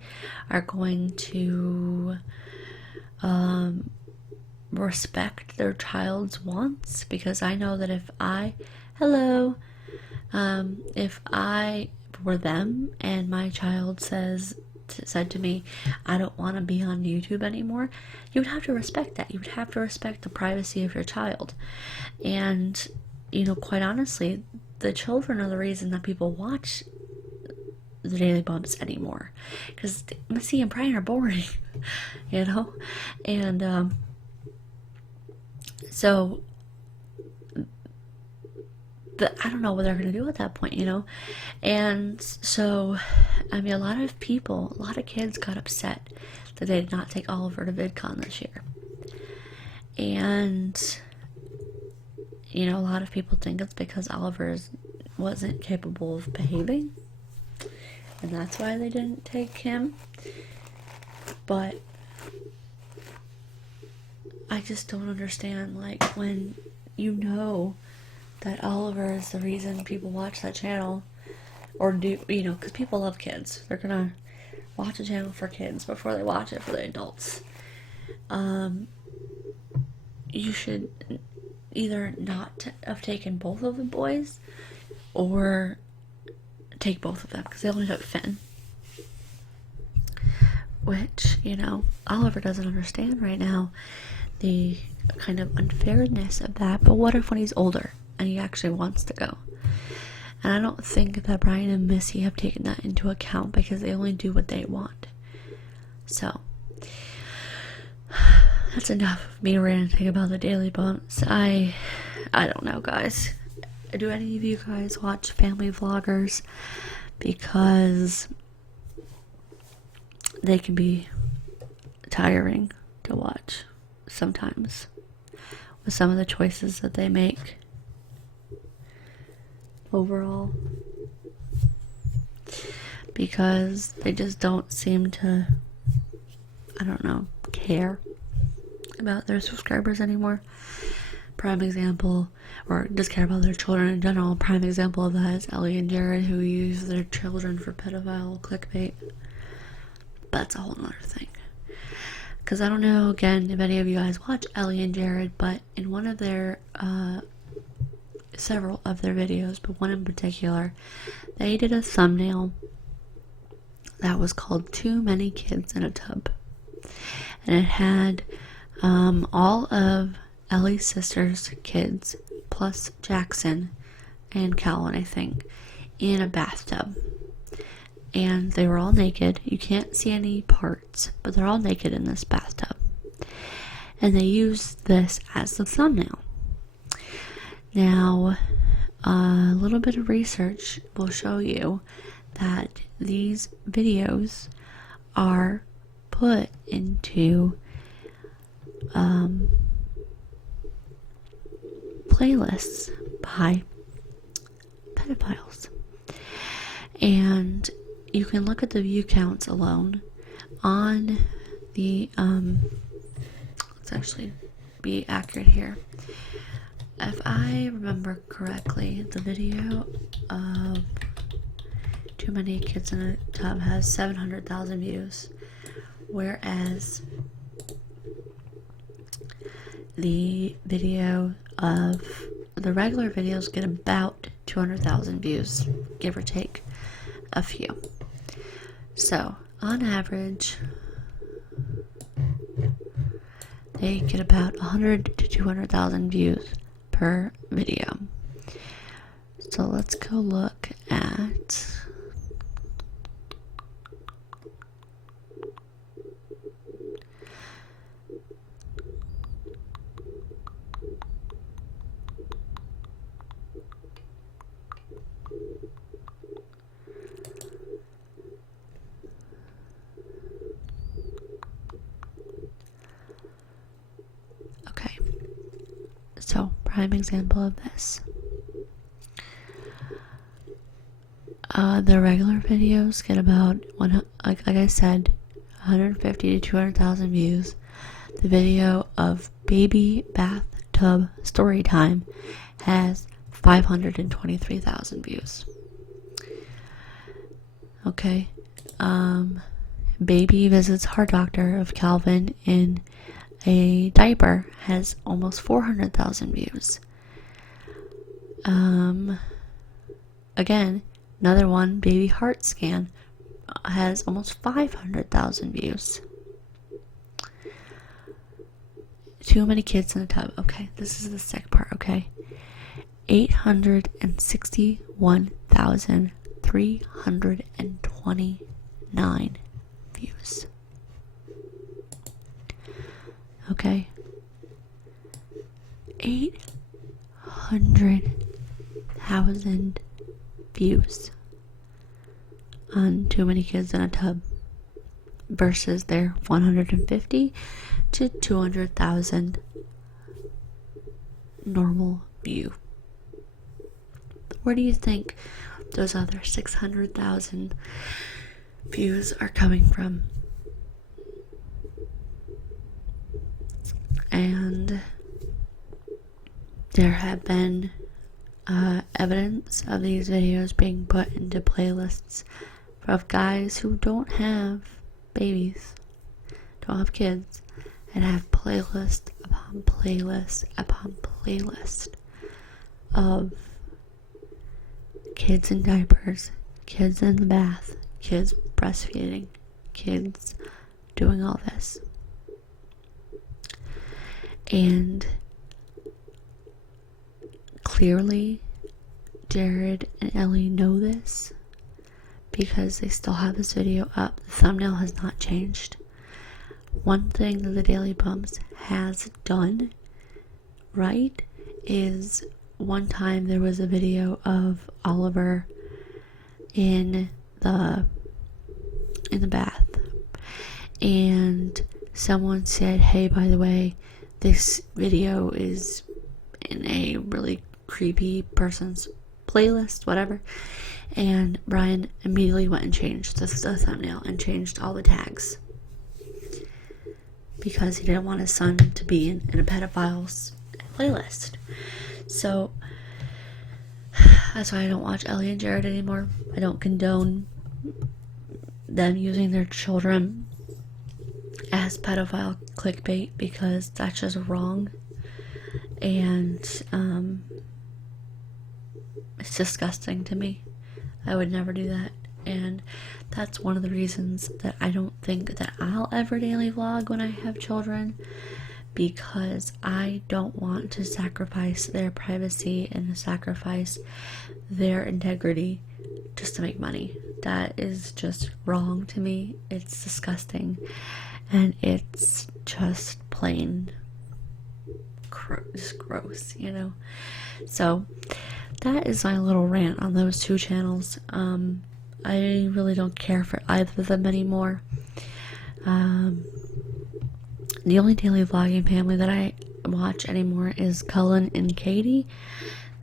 are going to respect their child's wants, because I know that if I were them and my child said to me, I don't want to be on YouTube anymore, you would have to respect that. You would have to respect the privacy of your child. And, quite honestly, the children are the reason that people watch the Daily Bumps anymore, because Missy and Brian are boring. And so I don't know what they're going to do at that point, and so, a lot of kids got upset that they did not take Oliver to VidCon this year, and a lot of people think it's because Oliver wasn't capable of behaving, and that's why they didn't take him. But I just don't understand, when that Oliver is the reason people watch that channel, or because people love kids. They're gonna watch a channel for kids before they watch it for the adults. You should either not have taken both of the boys, or take both of them, because they only took Finn. Which, Oliver doesn't understand right now the kind of unfairness of that. But what if when he's older and he actually wants to go? And I don't think that Brian and Missy have taken that into account, because they only do what they want. So that's enough of me ranting about the Daily Bumps. I don't know, guys. Do any of you guys watch family vloggers? Because they can be tiring to watch sometimes, with some of the choices that they make overall, because they just don't seem to, care about their subscribers anymore. Prime example, or just care about their children in general. Prime example of that is Ellie and Jared, who use their children for pedophile clickbait. That's a whole nother thing. Because I don't know, again, if any of you guys watch Ellie and Jared, but in one of their, several of their videos, but one in particular, they did a thumbnail that was called Too Many Kids in a Tub. And it had all of Ellie's sister's kids, plus Jackson and Calvin, I think, in a bathtub. And they were all naked. You can't see any parts, but they're all naked in this bathtub. And they used this as the thumbnail. Now, a little bit of research will show you that these videos are put into playlists by pedophiles. And you can look at the view counts alone on the, let's actually be accurate here. If I remember correctly, the video of Too Many Kids in a Tub has 700,000 views, whereas the video of the regular videos get about 200,000 views, give or take a few. So, on average, they get about 100 to 200,000 views per video. So let's go look at prime example of this. The regular videos get about, like I said, 150 to 200,000 views. The video of baby bathtub story time has 523,000 views. Okay. Baby visits heart doctor of Calvin in a diaper has almost 400,000 views. Again, another one, baby heart scan, has almost 500,000 views. Too many kids in a tub. Okay, this is the sick part, okay? 861,329 views. Okay? 800,000 views on Too Many Kids in a Tub versus their 150 to 200,000 normal view. Where do you think those other 600,000 views are coming from? And there have been evidence of these videos being put into playlists of guys who don't have babies, don't have kids, and have playlist upon playlist upon playlist of kids in diapers, kids in the bath, kids breastfeeding, kids doing all this. And clearly Jared and Ellie know this because they still have this video up. The thumbnail has not changed. One thing that the Daily Bumps has done right is one time there was a video of Oliver in the bath, and someone said, hey, by the way, this video is in a really creepy person's playlist, whatever. And Brian immediately went and changed the thumbnail and changed all the tags because he didn't want his son to be in a pedophile's playlist. So that's why I don't watch Ellie and Jared anymore. I don't condone them using their children as pedophile clickbait because that's just wrong. And it's disgusting to me. I would never do that. And that's one of the reasons that I don't think that I'll ever daily vlog when I have children, because I don't want to sacrifice their privacy and to sacrifice their integrity just to make money. That is just wrong to me. It's disgusting, and it's just plain gross, you know. So that is my little rant on those two channels. I really don't care for either of them anymore. The only daily vlogging family that I watch anymore is Cullen and Katie.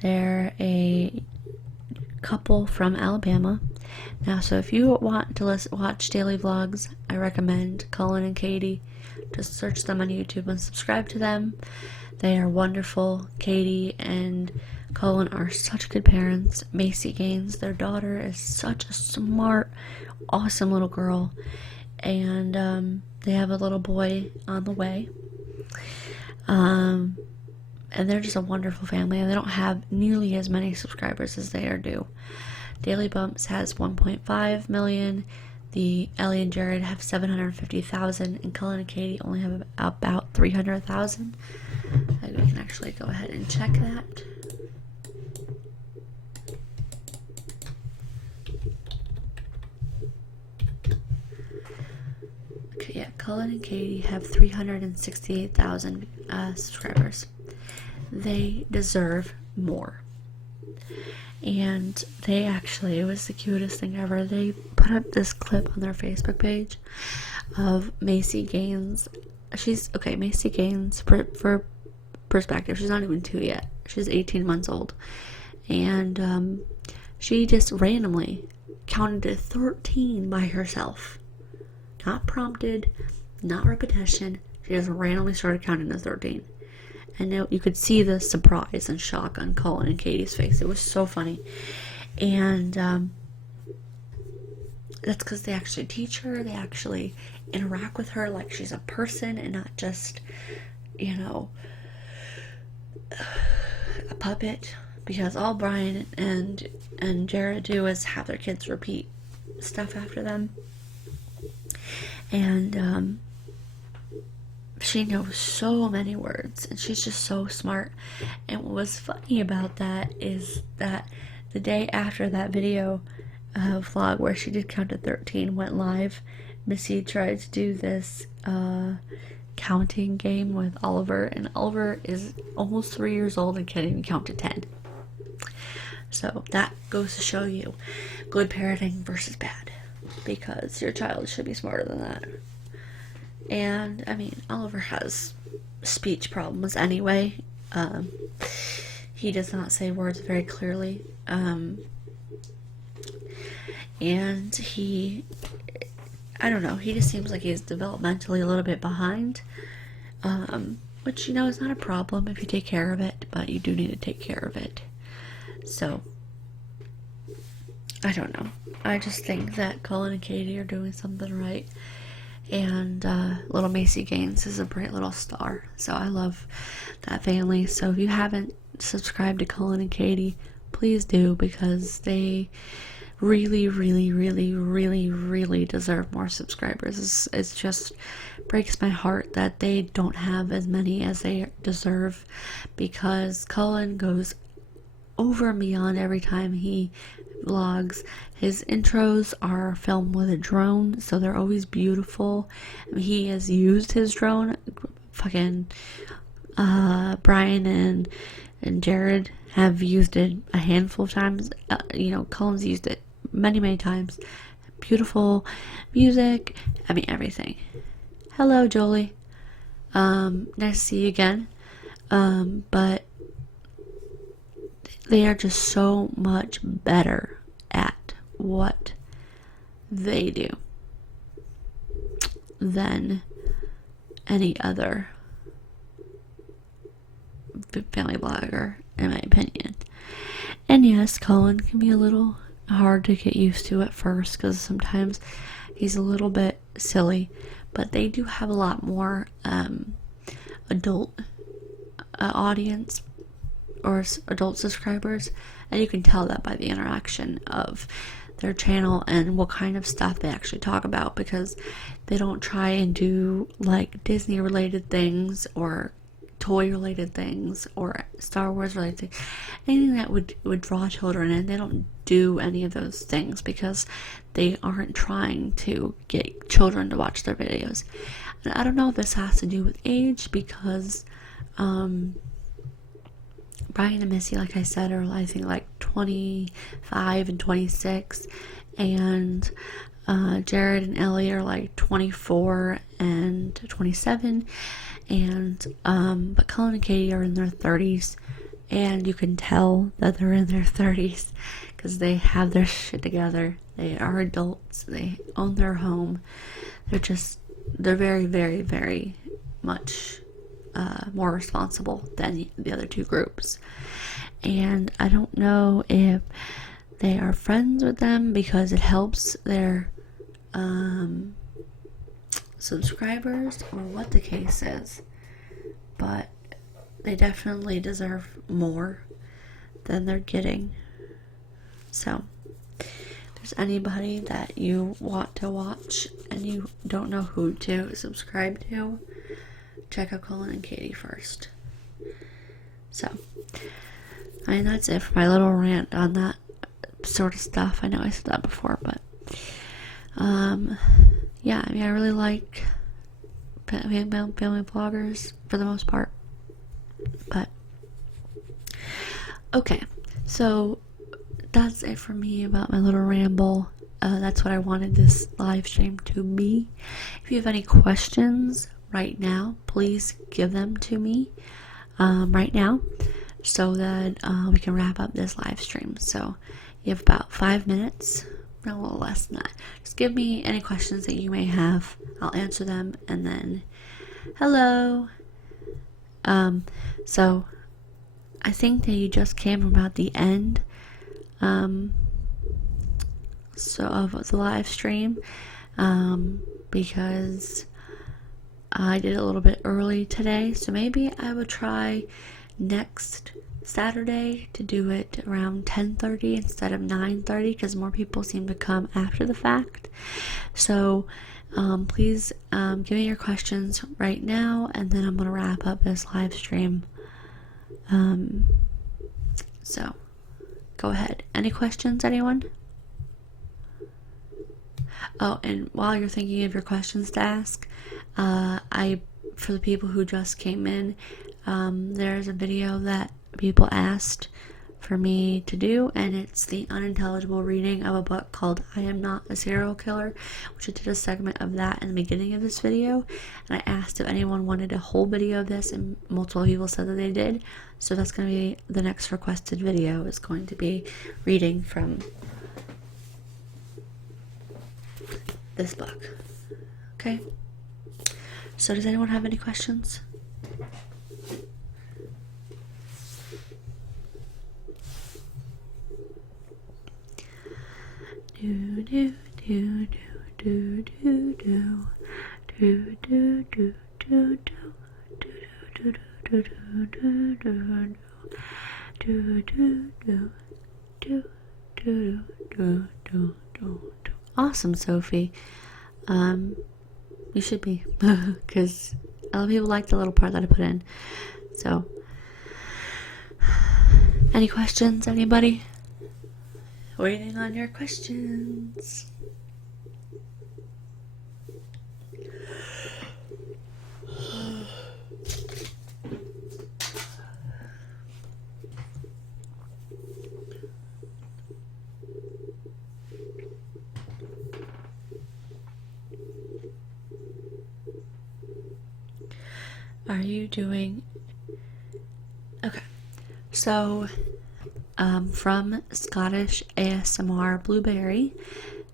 They're a couple from Alabama. Now, so if you want to watch daily vlogs, I recommend Cullen and Katie. Just search them on YouTube and subscribe to them. They are wonderful. Katie and Cullen are such good parents. Macy Gaines, their daughter, is such a smart, awesome little girl. And they have a little boy on the way. And they're just a wonderful family. And they don't have nearly as many subscribers as they are due. Daily Bumps has 1.5 million. The Ellie and Jared have 750,000. And Cullen and Katie only have about 300,000. We can actually go ahead and check that. Okay, yeah, Cullen and Katie have 368,000 subscribers. They deserve more. And they actually, it was the cutest thing ever. They put up this clip on their Facebook page of Macy Gaines. Macy Gaines, for perspective, she's not even 2 yet. She's 18 months old. And she just randomly counted to 13 by herself. Not prompted, not repetition. She just randomly started counting to 13. And you could see the surprise and shock on Cullen and Katie's face. It was so funny. And that's because they actually teach her, they actually interact with her like she's a person and not just, you know, a puppet. Because all Brian and Jared do is have their kids repeat stuff after them. And she knows so many words, and she's just so smart. And what was funny about that is that the day after that video vlog where she did count to 13 went live, Missy tried to do this counting game with Oliver, and Oliver is almost 3 years old and can't even count to 10. So that goes to show you good parenting versus bad, because your child should be smarter than that. And I mean, Oliver has speech problems anyway. He does not say words very clearly. And he, I don't know, he just seems like he's developmentally a little bit behind. Which, you know, is not a problem if you take care of it, but you do need to take care of it. So, I don't know. I just think that Cullen and Katie are doing something right. And little Macy Gaines is a bright little star. So I love that family. So if you haven't subscribed to Cullen and Katie, please do, because they really, really, really, really, really deserve more subscribers. It just breaks my heart that they don't have as many as they deserve, because Cullen goes over and beyond every time he vlogs. His intros are filmed with a drone, so they're always beautiful. I mean, he has used his drone. Fucking Brian and Jared have used it a handful of times. You know, Cullen's used it many times. Beautiful music. I mean, everything. Hello, Jolie. Nice to see you again. But they are just so much better at what they do than any other family blogger, in my opinion. And yes, Cullen can be a little hard to get used to at first, because sometimes he's a little bit silly, but they do have a lot more adult audience or adult subscribers, and you can tell that by the interaction of their channel and what kind of stuff they actually talk about, because they don't try and do like Disney related things or toy related things or Star Wars related things, anything that would draw children, and they don't do any of those things because they aren't trying to get children to watch their videos. And I don't know if this has to do with age, because Brian and Missy, like I said, are I think like 25 and 26, and Jared and Ellie are like 24 and 27, and but Cullen and Katie are in their 30s, and you can tell that they're in their 30s because they have their shit together. They are adults. They own their home. They're very, very, very much more responsible than the other two groups. And I don't know if they are friends with them because it helps their subscribers, or what the case is, but they definitely deserve more than they're getting. So if there's anybody that you want to watch and you don't know who to subscribe to, check out Cullen and Katie first. So, I mean, that's it for my little rant on that sort of stuff. I know I said that before, but yeah, I mean, I really like family bloggers for the most part. But okay, so that's it for me about my little ramble. That's what I wanted this live stream to be. If you have any questions right now, please give them to me right now, so that we can wrap up this live stream. So you have about 5 minutes, a little less than that. Just give me any questions that you may have. I'll answer them, and then hello. So I think that you just came from about the end. of the live stream, because I did it a little bit early today, so maybe I would try next Saturday to do it around 10:30 instead of 9:30, because more people seem to come after the fact. So please give me your questions right now, and then I'm going to wrap up this live stream. So go ahead. Any questions, anyone? Oh, and while you're thinking of your questions to ask, for the people who just came in, there's a video that people asked for me to do, and it's the unintelligible reading of a book called I Am Not a Serial Killer, which I did a segment of that in the beginning of this video, and I asked if anyone wanted a whole video of this, and multiple people said that they did. So that's going to be the next requested video, is going to be reading from this book. Okay, so does anyone have any questions? Do do do do do do do do do do do do do do do do. Awesome, Sophie. You should be, because a lot of people like the little part that I put in. So, any questions, anybody? Waiting on your questions. Are you doing okay? So from Scottish ASMR Blueberry,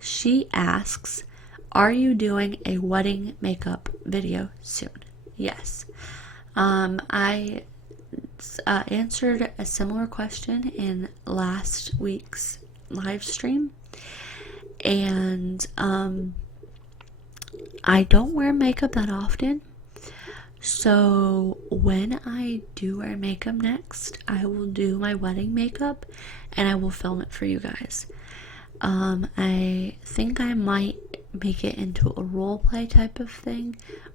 she asks, are you doing a wedding makeup video soon? Yes. I answered a similar question in last week's live stream, and I don't wear makeup that often. So when I do wear makeup next, I will do my wedding makeup and I will film it for you guys. I think I might make it into a role play type of thing,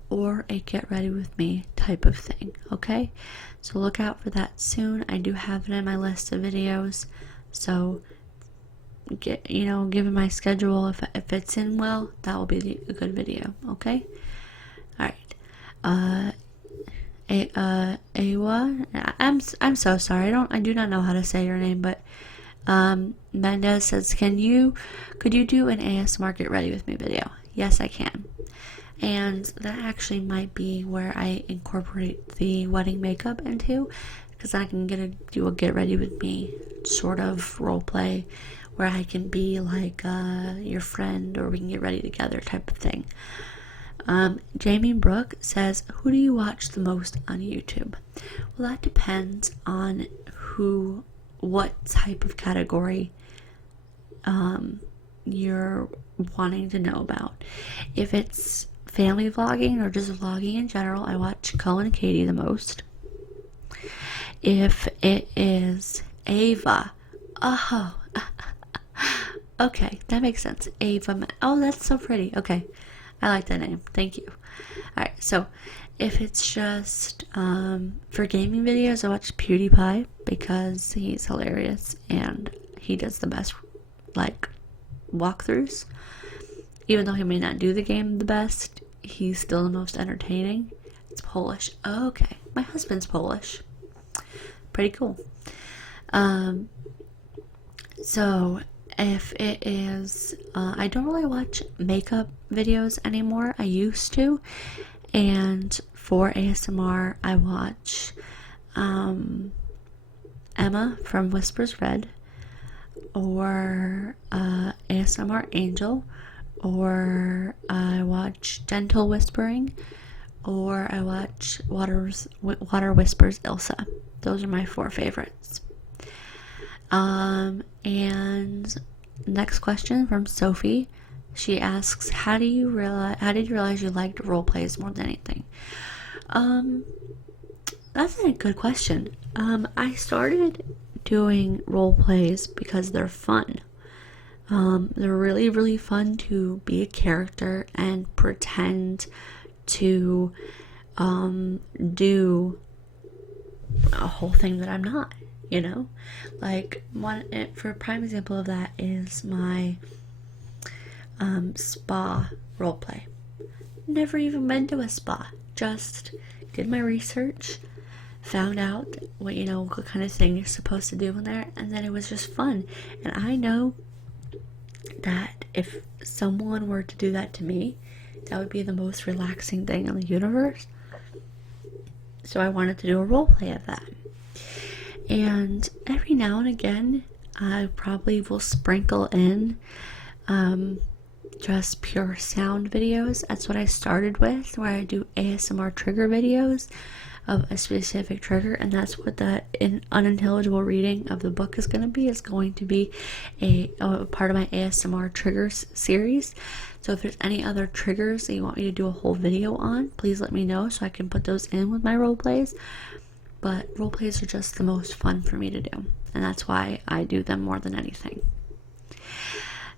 or a get ready with me type of thing. Okay, so look out for that soon. I do have it in my list of videos, so given my schedule, if it fits in well, that will be a good video. Okay, all right. Awa, I'm so sorry. I do not know how to say your name, but Mendez says, could you do an ASMR get ready with me video? Yes, I can. And that actually might be where I incorporate the wedding makeup into, because I can do a get ready with me sort of role play where I can be like your friend, or we can get ready together type of thing. Jamie Brooke says, who do you watch the most on YouTube? Well, that depends on what type of category you're wanting to know about. If it's family vlogging or just vlogging in general, I watch Cullen and Katie the most. If it is Ava, oh, okay, that makes sense. Ava, oh, that's so pretty. Okay, I like that name. Thank you. Alright, so if it's just for gaming videos, I watch PewDiePie because he's hilarious and he does the best walkthroughs. Even though he may not do the game the best, he's still the most entertaining. It's Polish. Oh, okay, my husband's Polish. Pretty cool. So if it is, I don't really watch makeup videos anymore. I used to, and for ASMR, I watch Emma from Whispers Red, or ASMR Angel, or I watch Gentle Whispering, or I watch Water Whispers Ilsa. Those are my 4 favorites. And Next question from Sophie. She asks, how did you realize you liked role plays more than anything? That's a good question. I started doing role plays because they're fun. They're really, really fun to be a character and pretend to do a whole thing that I'm not, you know? Like, for a prime example of that is my spa roleplay. Never even been to a spa. Just did my research, found out what kind of thing you're supposed to do in there, and then it was just fun. And I know that if someone were to do that to me, that would be the most relaxing thing in the universe. So I wanted to do a role play of that. And every now and again, I probably will sprinkle in just pure sound videos. That's what I started with, where I do ASMR trigger videos of a specific trigger, and that's what the unintelligible reading of the book is going to be. It's going to be a part of my ASMR triggers series. So if there's any other triggers that you want me to do a whole video on, please let me know so I can put those in with my role plays. But role plays are just the most fun for me to do, and that's why I do them more than anything.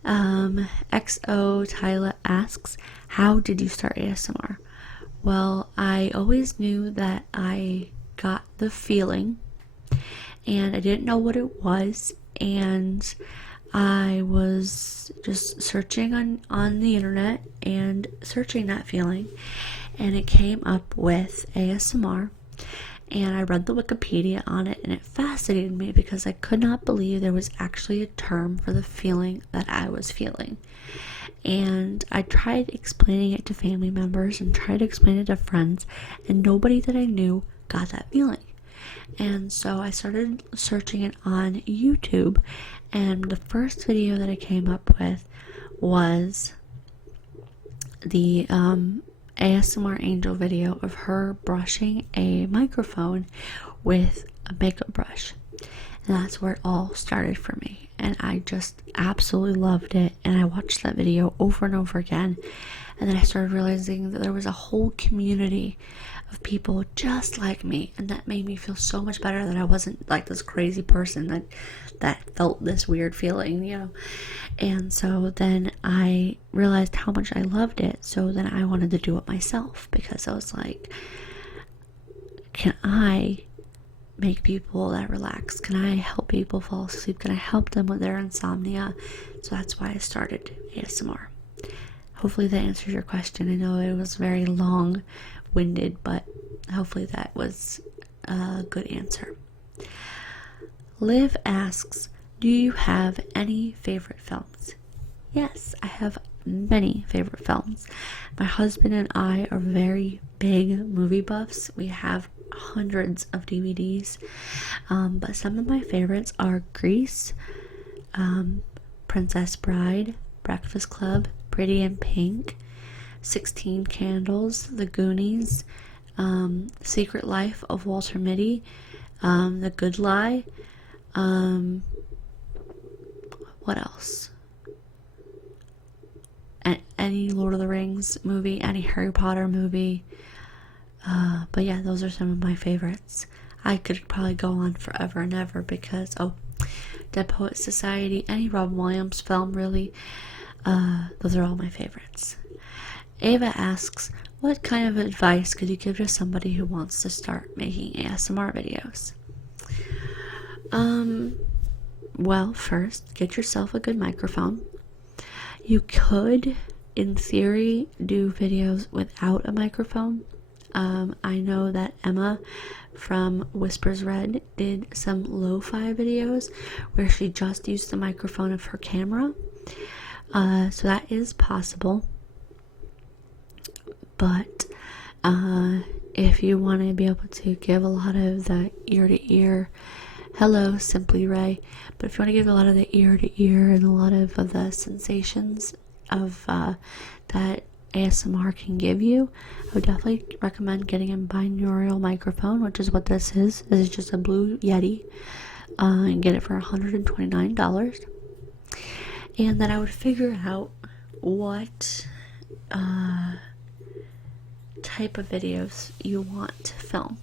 XO Tyla asks, how did you start ASMR? Well, I always knew that I got the feeling, and I didn't know what it was, and I was just searching on the internet and searching that feeling, and it came up with ASMR. And I read the Wikipedia on it, and it fascinated me because I could not believe there was actually a term for the feeling that I was feeling. And I tried explaining it to family members and tried to explain it to friends, and nobody that I knew got that feeling. And so I started searching it on YouTube, and the first video that I came up with was the ASMR Angel video of her brushing a microphone with a makeup brush. And that's where it all started for me. And I just absolutely loved it. And I watched that video over and over again. And then I started realizing that there was a whole community of people just like me. And that made me feel so much better that I wasn't like this crazy person that felt this weird feeling, you know. And so then I realized how much I loved it. So then I wanted to do it myself, because I was like, can I make people that relax? Can I help people fall asleep? Can I help them with their insomnia? So that's why I started ASMR. Hopefully that answers your question. I know it was very long-winded, but hopefully that was a good answer. Liv asks, do you have any favorite films? Yes, I have many favorite films. My husband and I are very big movie buffs. We have hundreds of DVDs, but some of my favorites are Grease, Princess Bride, Breakfast Club, Pretty in Pink, 16 Candles, The Goonies, Secret Life of Walter Mitty, The Good Lie, what else? Any Lord of the Rings movie, any Harry Potter movie. But yeah, those are some of my favorites. I could probably go on forever and ever because, Dead Poet Society, any Robin Williams film, really. Those are all my favorites. Ava asks, what kind of advice could you give to somebody who wants to start making ASMR videos? Well, first, get yourself a good microphone. You could, in theory, do videos without a microphone. I know that Emma from Whispers Red did some lo-fi videos where she just used the microphone of her camera. So that is possible. But if you want to be able to give a lot of the ear-to-ear, hello, Simply Ray, but if you want to give a lot of the ear-to-ear and a lot of the sensations of that ASMR can give you, I would definitely recommend getting a binaural microphone, which is what this is. This is just a blue Yeti, and get it for $129. and then I would figure out what type of videos you want to film.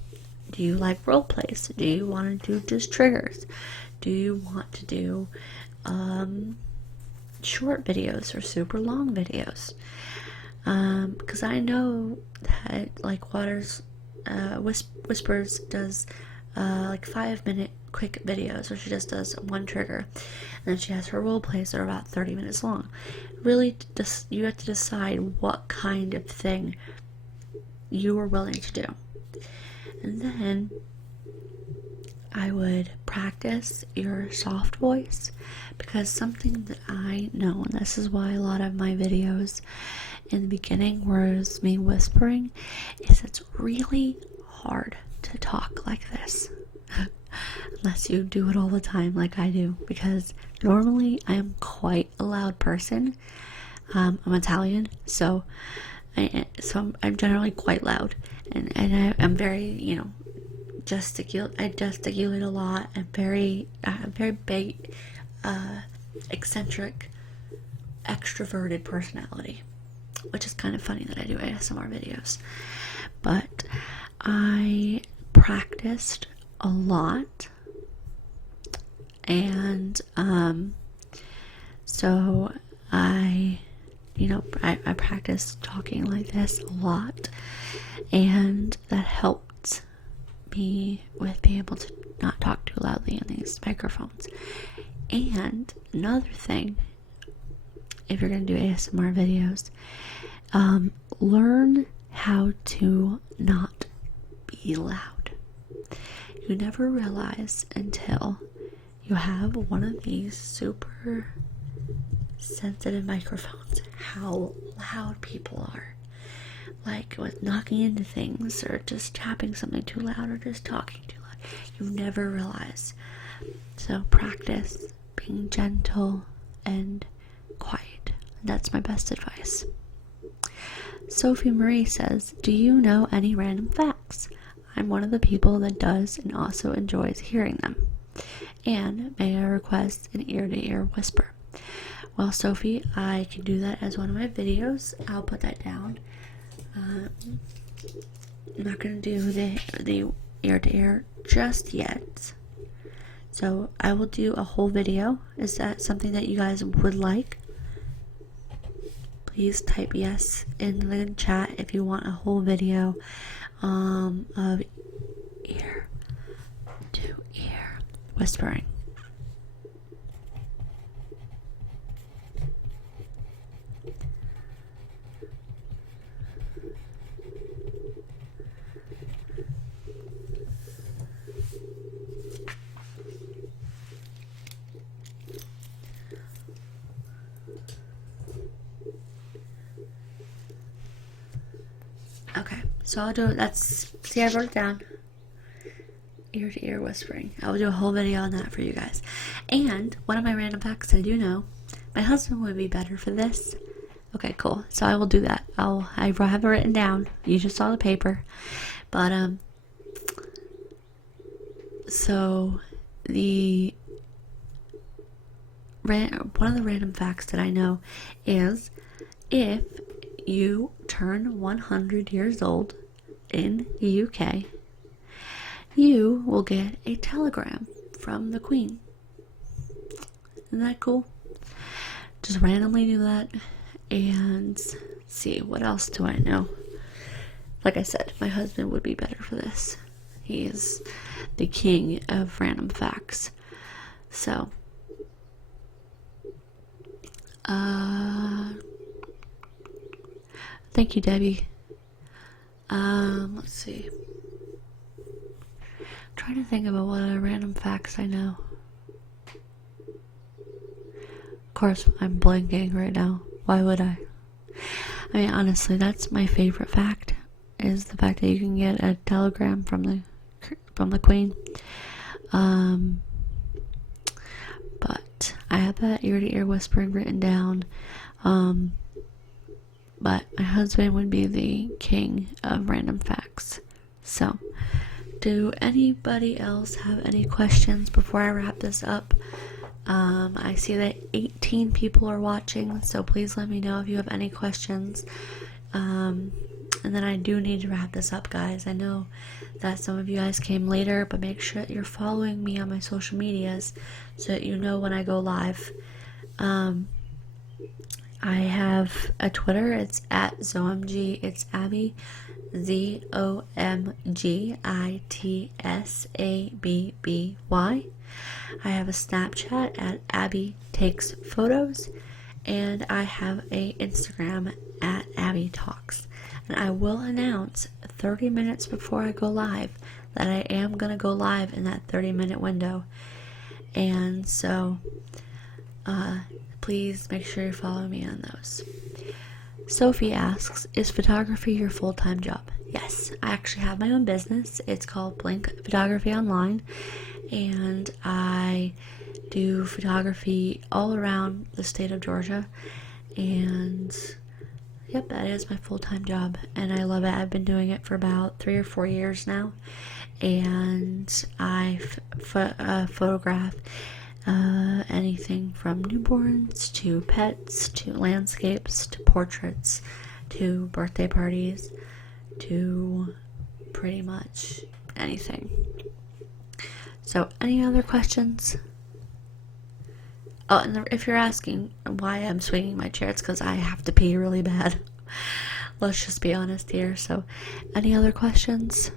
Do you like role plays? Do you want to do just triggers? Do you want to do short videos or super long videos? Because I know that like Whispers does like 5-minute quick videos where she just does one trigger, and then she has her role plays that are about 30 minutes long. Really, you have to decide what kind of thing you are willing to do. And then I would practice your soft voice, because something that I know, and this is why a lot of my videos in the beginning was me whispering, is it's really hard to talk like this unless you do it all the time like I do, because normally I am quite a loud person. I'm Italian, so I'm generally quite loud, and I'm very, I gesticulate a lot. I'm very big, eccentric, extroverted personality, which is kind of funny that I do ASMR videos. But I practiced a lot, and so I practiced talking like this a lot, and that helped me with being able to not talk too loudly in these microphones. And another thing, if you're going to do ASMR videos, learn how to not be loud. You never realize until you have one of these super sensitive microphones how loud people are. Like with knocking into things, or just tapping something too loud, or just talking too loud. You never realize. So practice being gentle and quiet. That's my best advice. Sophie Marie says, do you know any random facts? I'm one of the people that does and also enjoys hearing them. And may I request an ear-to-ear whisper? Well, Sophie, I can do that as one of my videos. I'll put that down. I'm not going to do the ear-to-ear just yet. So I will do a whole video. Is that something that you guys would like? Please type yes in the chat if you want a whole video of ear-to-ear whispering. Okay, so I'll do it. See, I wrote it down. Ear to ear whispering. I will do a whole video on that for you guys. And one of my random facts I do know, my husband would be better for this. Okay, cool. So I will do that. I have it written down. You just saw the paper. But, so one of the random facts that I know is, if you turn 100 years old in the UK, you will get a telegram from the Queen. Isn't that cool? Just randomly do that. And see, what else do I know? Like I said, my husband would be better for this. He is the king of random facts. So, thank you, Debbie. Let's see. I'm trying to think about what other random facts I know. Of course, I'm blanking right now. Why would I? I mean, honestly, that's my favorite fact, is the fact that you can get a telegram from the Queen. But I have that ear-to-ear whispering written down. But my husband would be the king of random facts. So, do anybody else have any questions before I wrap this up? I see that 18 people are watching, so please let me know if you have any questions. And then I do need to wrap this up, guys. I know that some of you guys came later, but make sure that you're following me on my social medias so that you know when I go live. I have a Twitter. It's at ZOMG. It's Abby, ZOMGITSABBY. I have a Snapchat at Abby Takes Photos, and I have a Instagram at Abby Talks. And I will announce 30 minutes before I go live that I am going to go live in that 30-minute window. And so, please make sure you follow me on those. Sophie asks, is photography your full-time job? Yes, I actually have my own business. It's called Blink Photography Online, and I do photography all around the state of Georgia, and yep, that is my full-time job, and I love it. I've been doing it for about 3 or 4 years now, and I photograph anything from newborns to pets to landscapes to portraits to birthday parties to pretty much anything. So, any other questions? Oh, and if you're asking why I'm swinging my chair, it's because I have to pee really bad. Let's just be honest here. So, any other questions?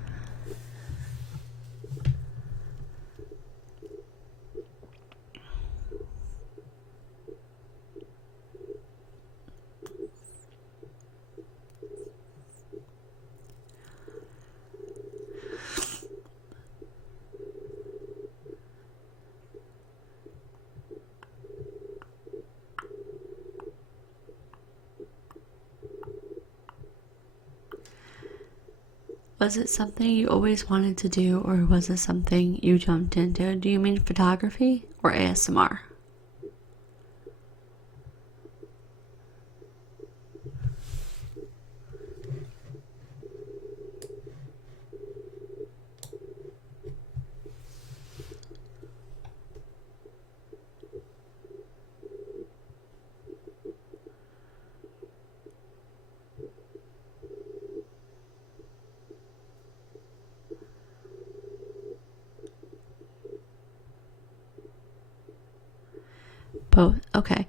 Was it something you always wanted to do, or was it something you jumped into? Do you mean photography or ASMR? Both. Okay.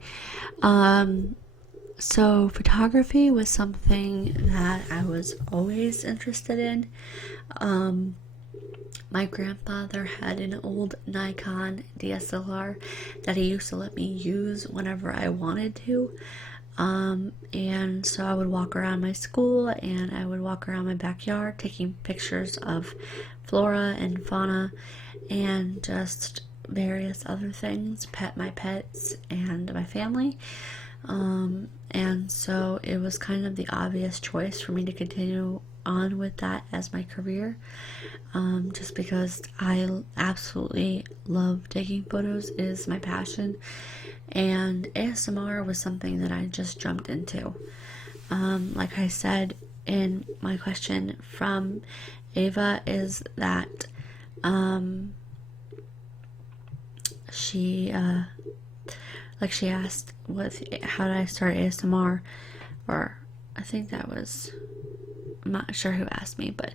So photography was something that I was always interested in. My grandfather had an old Nikon DSLR that he used to let me use whenever I wanted to. And so I would walk around my school and I would walk around my backyard taking pictures of flora and fauna and just various other things, my pets and my family. And so it was kind of the obvious choice for me to continue on with that as my career, just because I absolutely love taking photos. It is my passion, and ASMR was something that I just jumped into. Like I said in my question from Ava, is that she asked how did I start ASMR, or I think that was, I'm not sure who asked me, but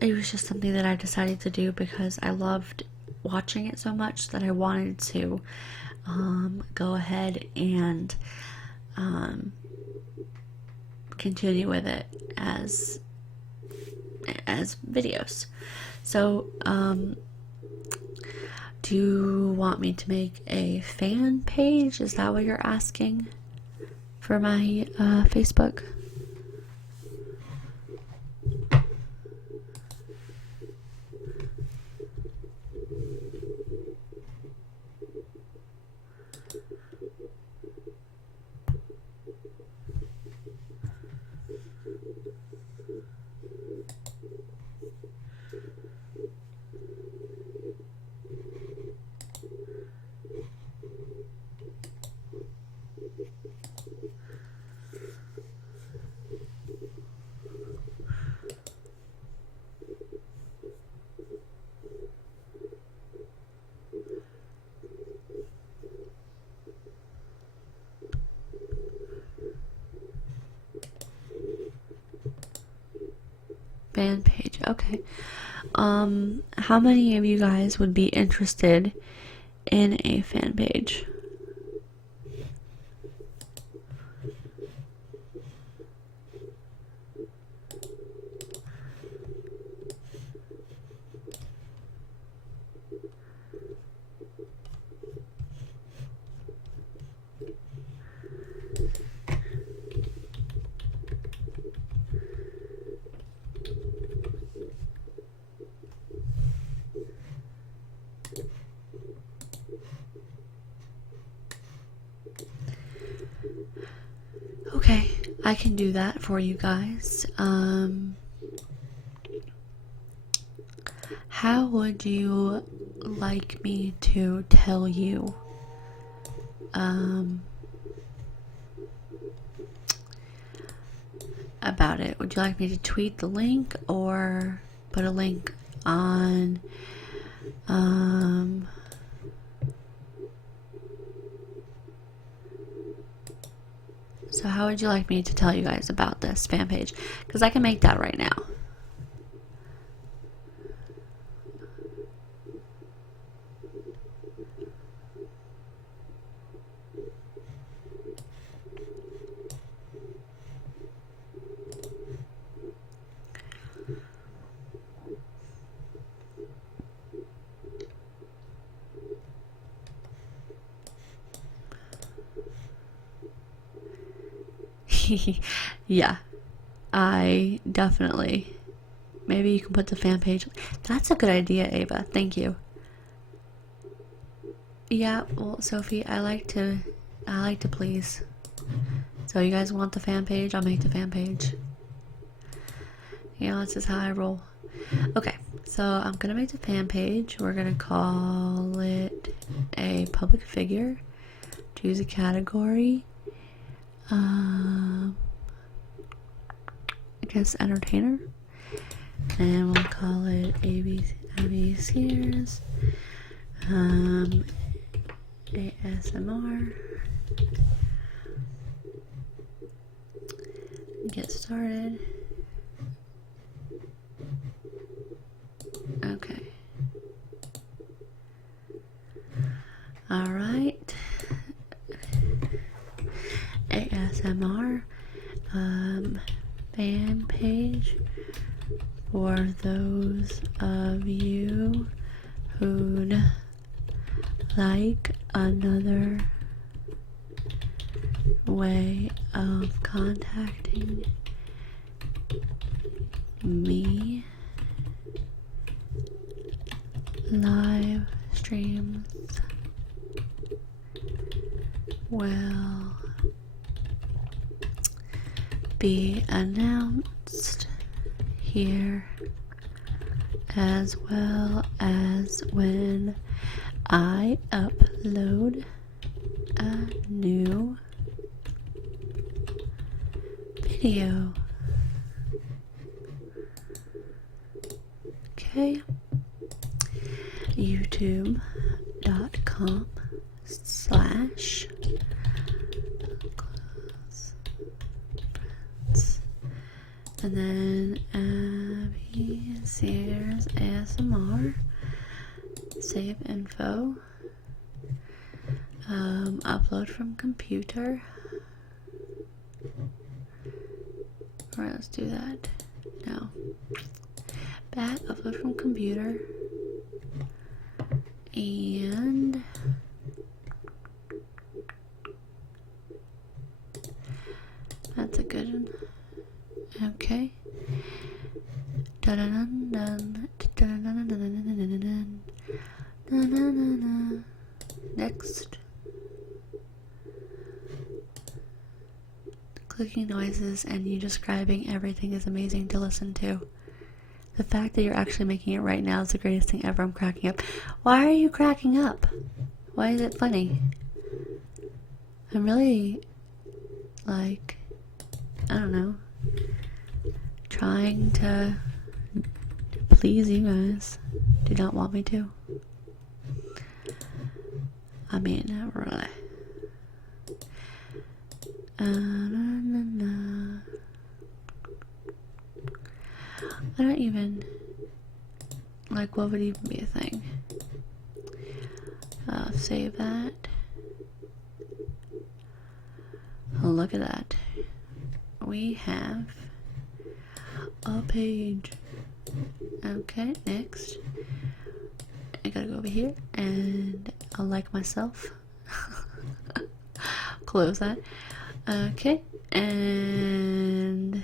it was just something that I decided to do because I loved watching it so much that I wanted to go ahead and continue with it as videos. So do you want me to make a fan page? Is that what you're asking for my Facebook? Fan page. Okay. How many of you guys would be interested in a fan page? Okay, I can do that for you guys. How would you like me to tell you? About it? Would you like me to tweet the link or put a link on so how would you like me to tell you guys about this fan page? Because I can make that right now. Yeah, I definitely. Maybe you can put the fan page. That's a good idea, Ava. Thank you. Yeah, well, Sophie, I like to please. So you guys want the fan page? I'll make the fan page. You know, this is how I roll. Okay, so I'm gonna make the fan page. We're gonna call it a public figure. Choose a category. I guess entertainer. And we'll call it Abby Sears. ASMR. Get started. Okay. Alright. ASMR fan page for those of you who'd like another way of contacting me. Live streams will be announced here, as well as when I upload a new video. Okay. YouTube.com/. And then Abby Sears ASMR. Save info. Upload from computer. Alright, let's do that. No. Back, upload from computer. And that's a good one. Okay. Next. Clicking noises and you describing everything is amazing to listen to. The fact that you're actually making it right now is the greatest thing ever. I'm cracking up. Why are you cracking up? Why is it funny? I'm really, like, I don't know, trying to please you guys. Do not want me to. I mean, not really. Why don't not even, like, what would even be a thing? Save that. Look at that. We have a page. Okay, next. I gotta go over here and I'll like myself. Close that. Okay, and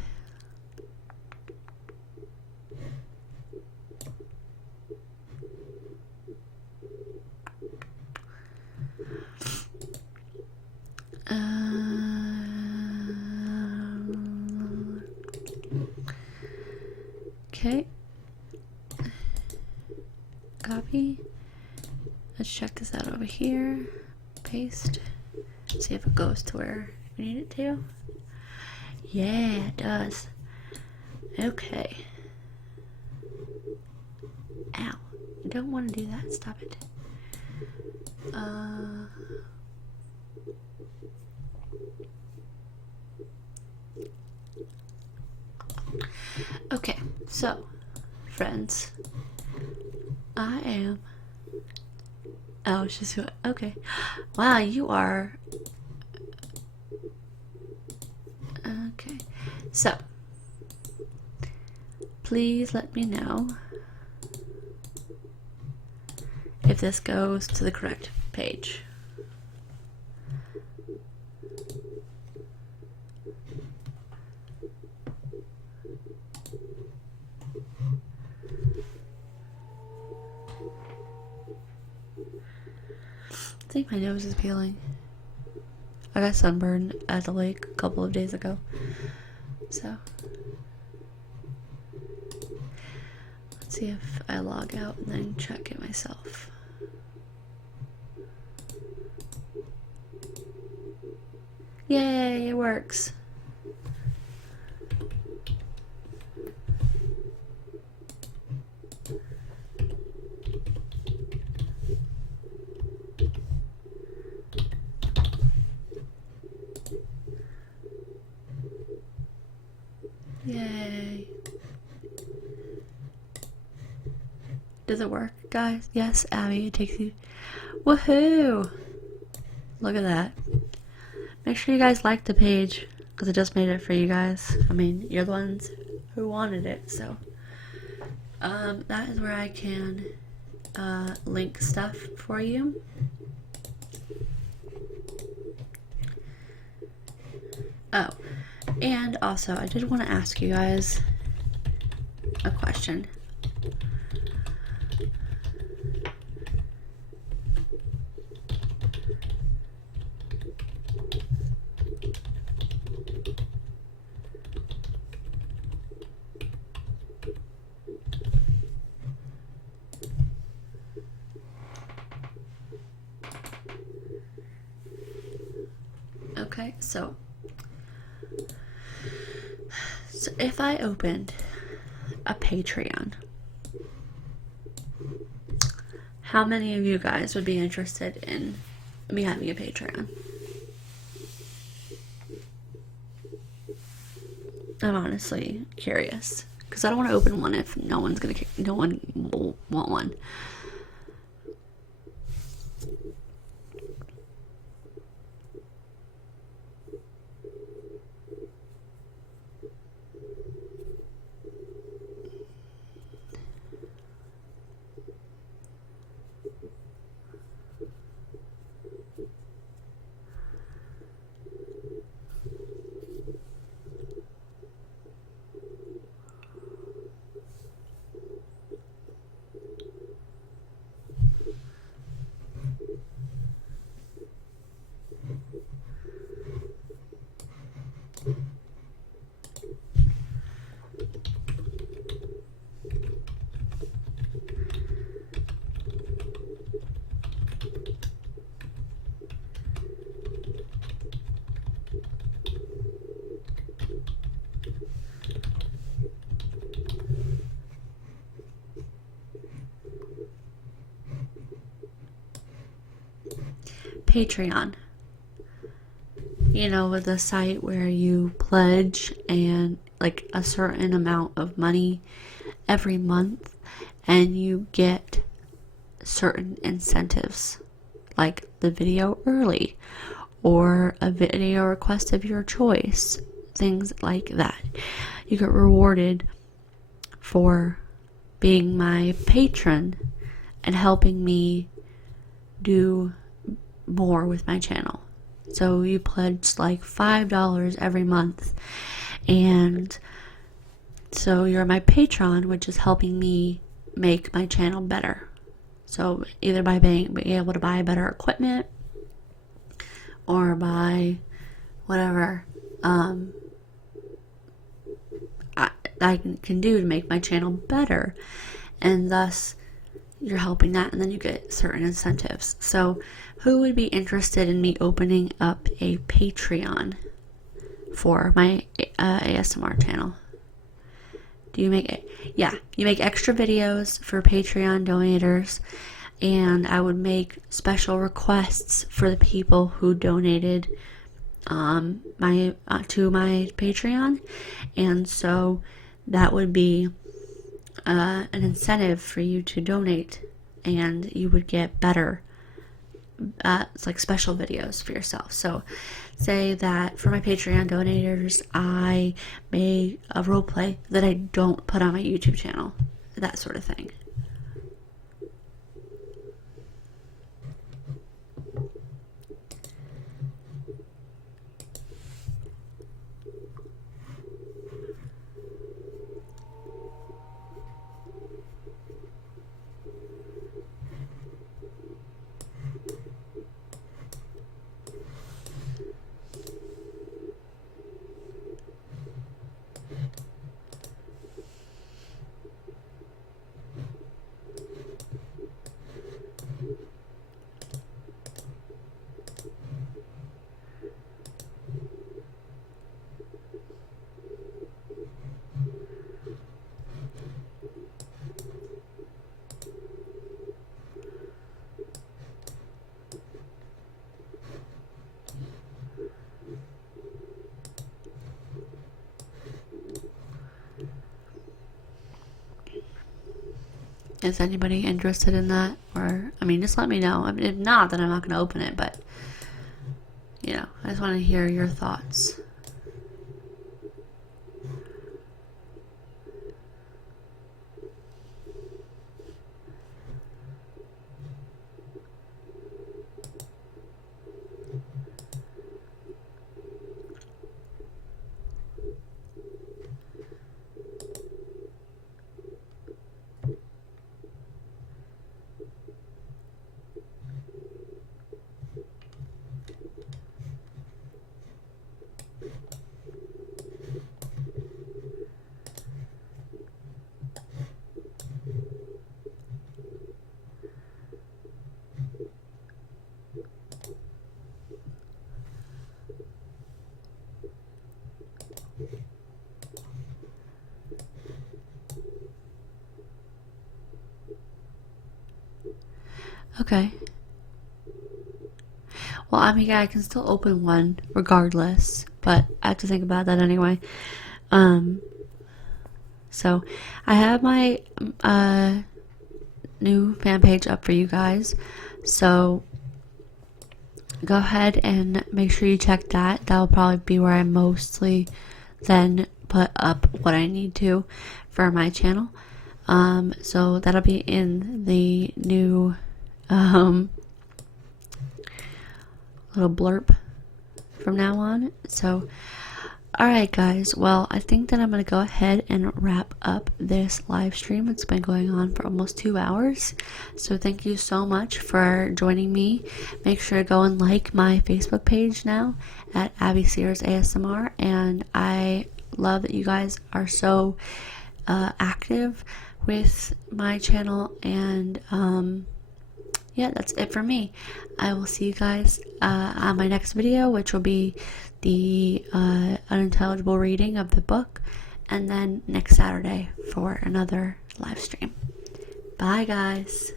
okay. Copy. Let's check this out over here. Paste. See if it goes to where we need it to. Yeah, it does. Okay. Ow. You don't want to do that. Stop it. Okay, so, friends, I am. Oh, it's just okay. Wow, you are. Okay, so please let me know if this goes to the correct page. I think my nose is peeling. I got sunburned at the lake a couple of days ago. So let's see if I log out and then check it myself. Yay, it works. Yay. Does it work, guys? Yes, Abby, it takes you. Woohoo! Look at that. Make sure you guys like the page, because I just made it for you guys. I mean, you're the ones who wanted it, so. That is where I can link stuff for you. Oh, and also, I did want to ask you guys a question. Okay, so if I opened a Patreon, how many of you guys would be interested in me having a Patreon? I'm honestly curious, because I don't want to open one if no one will want one. Patreon, you know, with a site where you pledge and like a certain amount of money every month, and you get certain incentives, like the video early or a video request of your choice, things like that. You get rewarded for being my patron and helping me do more with my channel. So you pledge like $5 every month, and so you're my patron, which is helping me make my channel better. So either by being able to buy better equipment or by whatever I can do to make my channel better, and thus you're helping that, and then you get certain incentives. So who would be interested in me opening up a Patreon for my ASMR channel? Do you make it? Yeah, you make extra videos for Patreon donators, and I would make special requests for the people who donated to my Patreon, and so that would be an incentive for you to donate, and you would get better it's like special videos for yourself. So say that for my Patreon donators, I made a role play that I don't put on my YouTube channel, that sort of thing. Is anybody interested in that? Or, I mean, just let me know. I mean, if not, then I'm not going to open it, but, you know, I just want to hear your thoughts. Okay. Well, I mean, yeah, I can still open one regardless, but I have to think about that anyway. So I have my new fan page up for you guys. So go ahead and make sure you check that. That'll probably be where I mostly then put up what I need to for my channel. So that'll be in the new little blurb from now on. So alright guys, well, I think that I'm going to go ahead and wrap up this live stream. It's been going on for almost 2 hours. So thank you so much for joining me. Make sure to go and like my Facebook page now at Abby Sears ASMR. And I love that you guys are so active with my channel. And yeah, that's it for me. I will see you guys on my next video, which will be the unintelligible reading of the book, and then next Saturday for another live stream. Bye guys.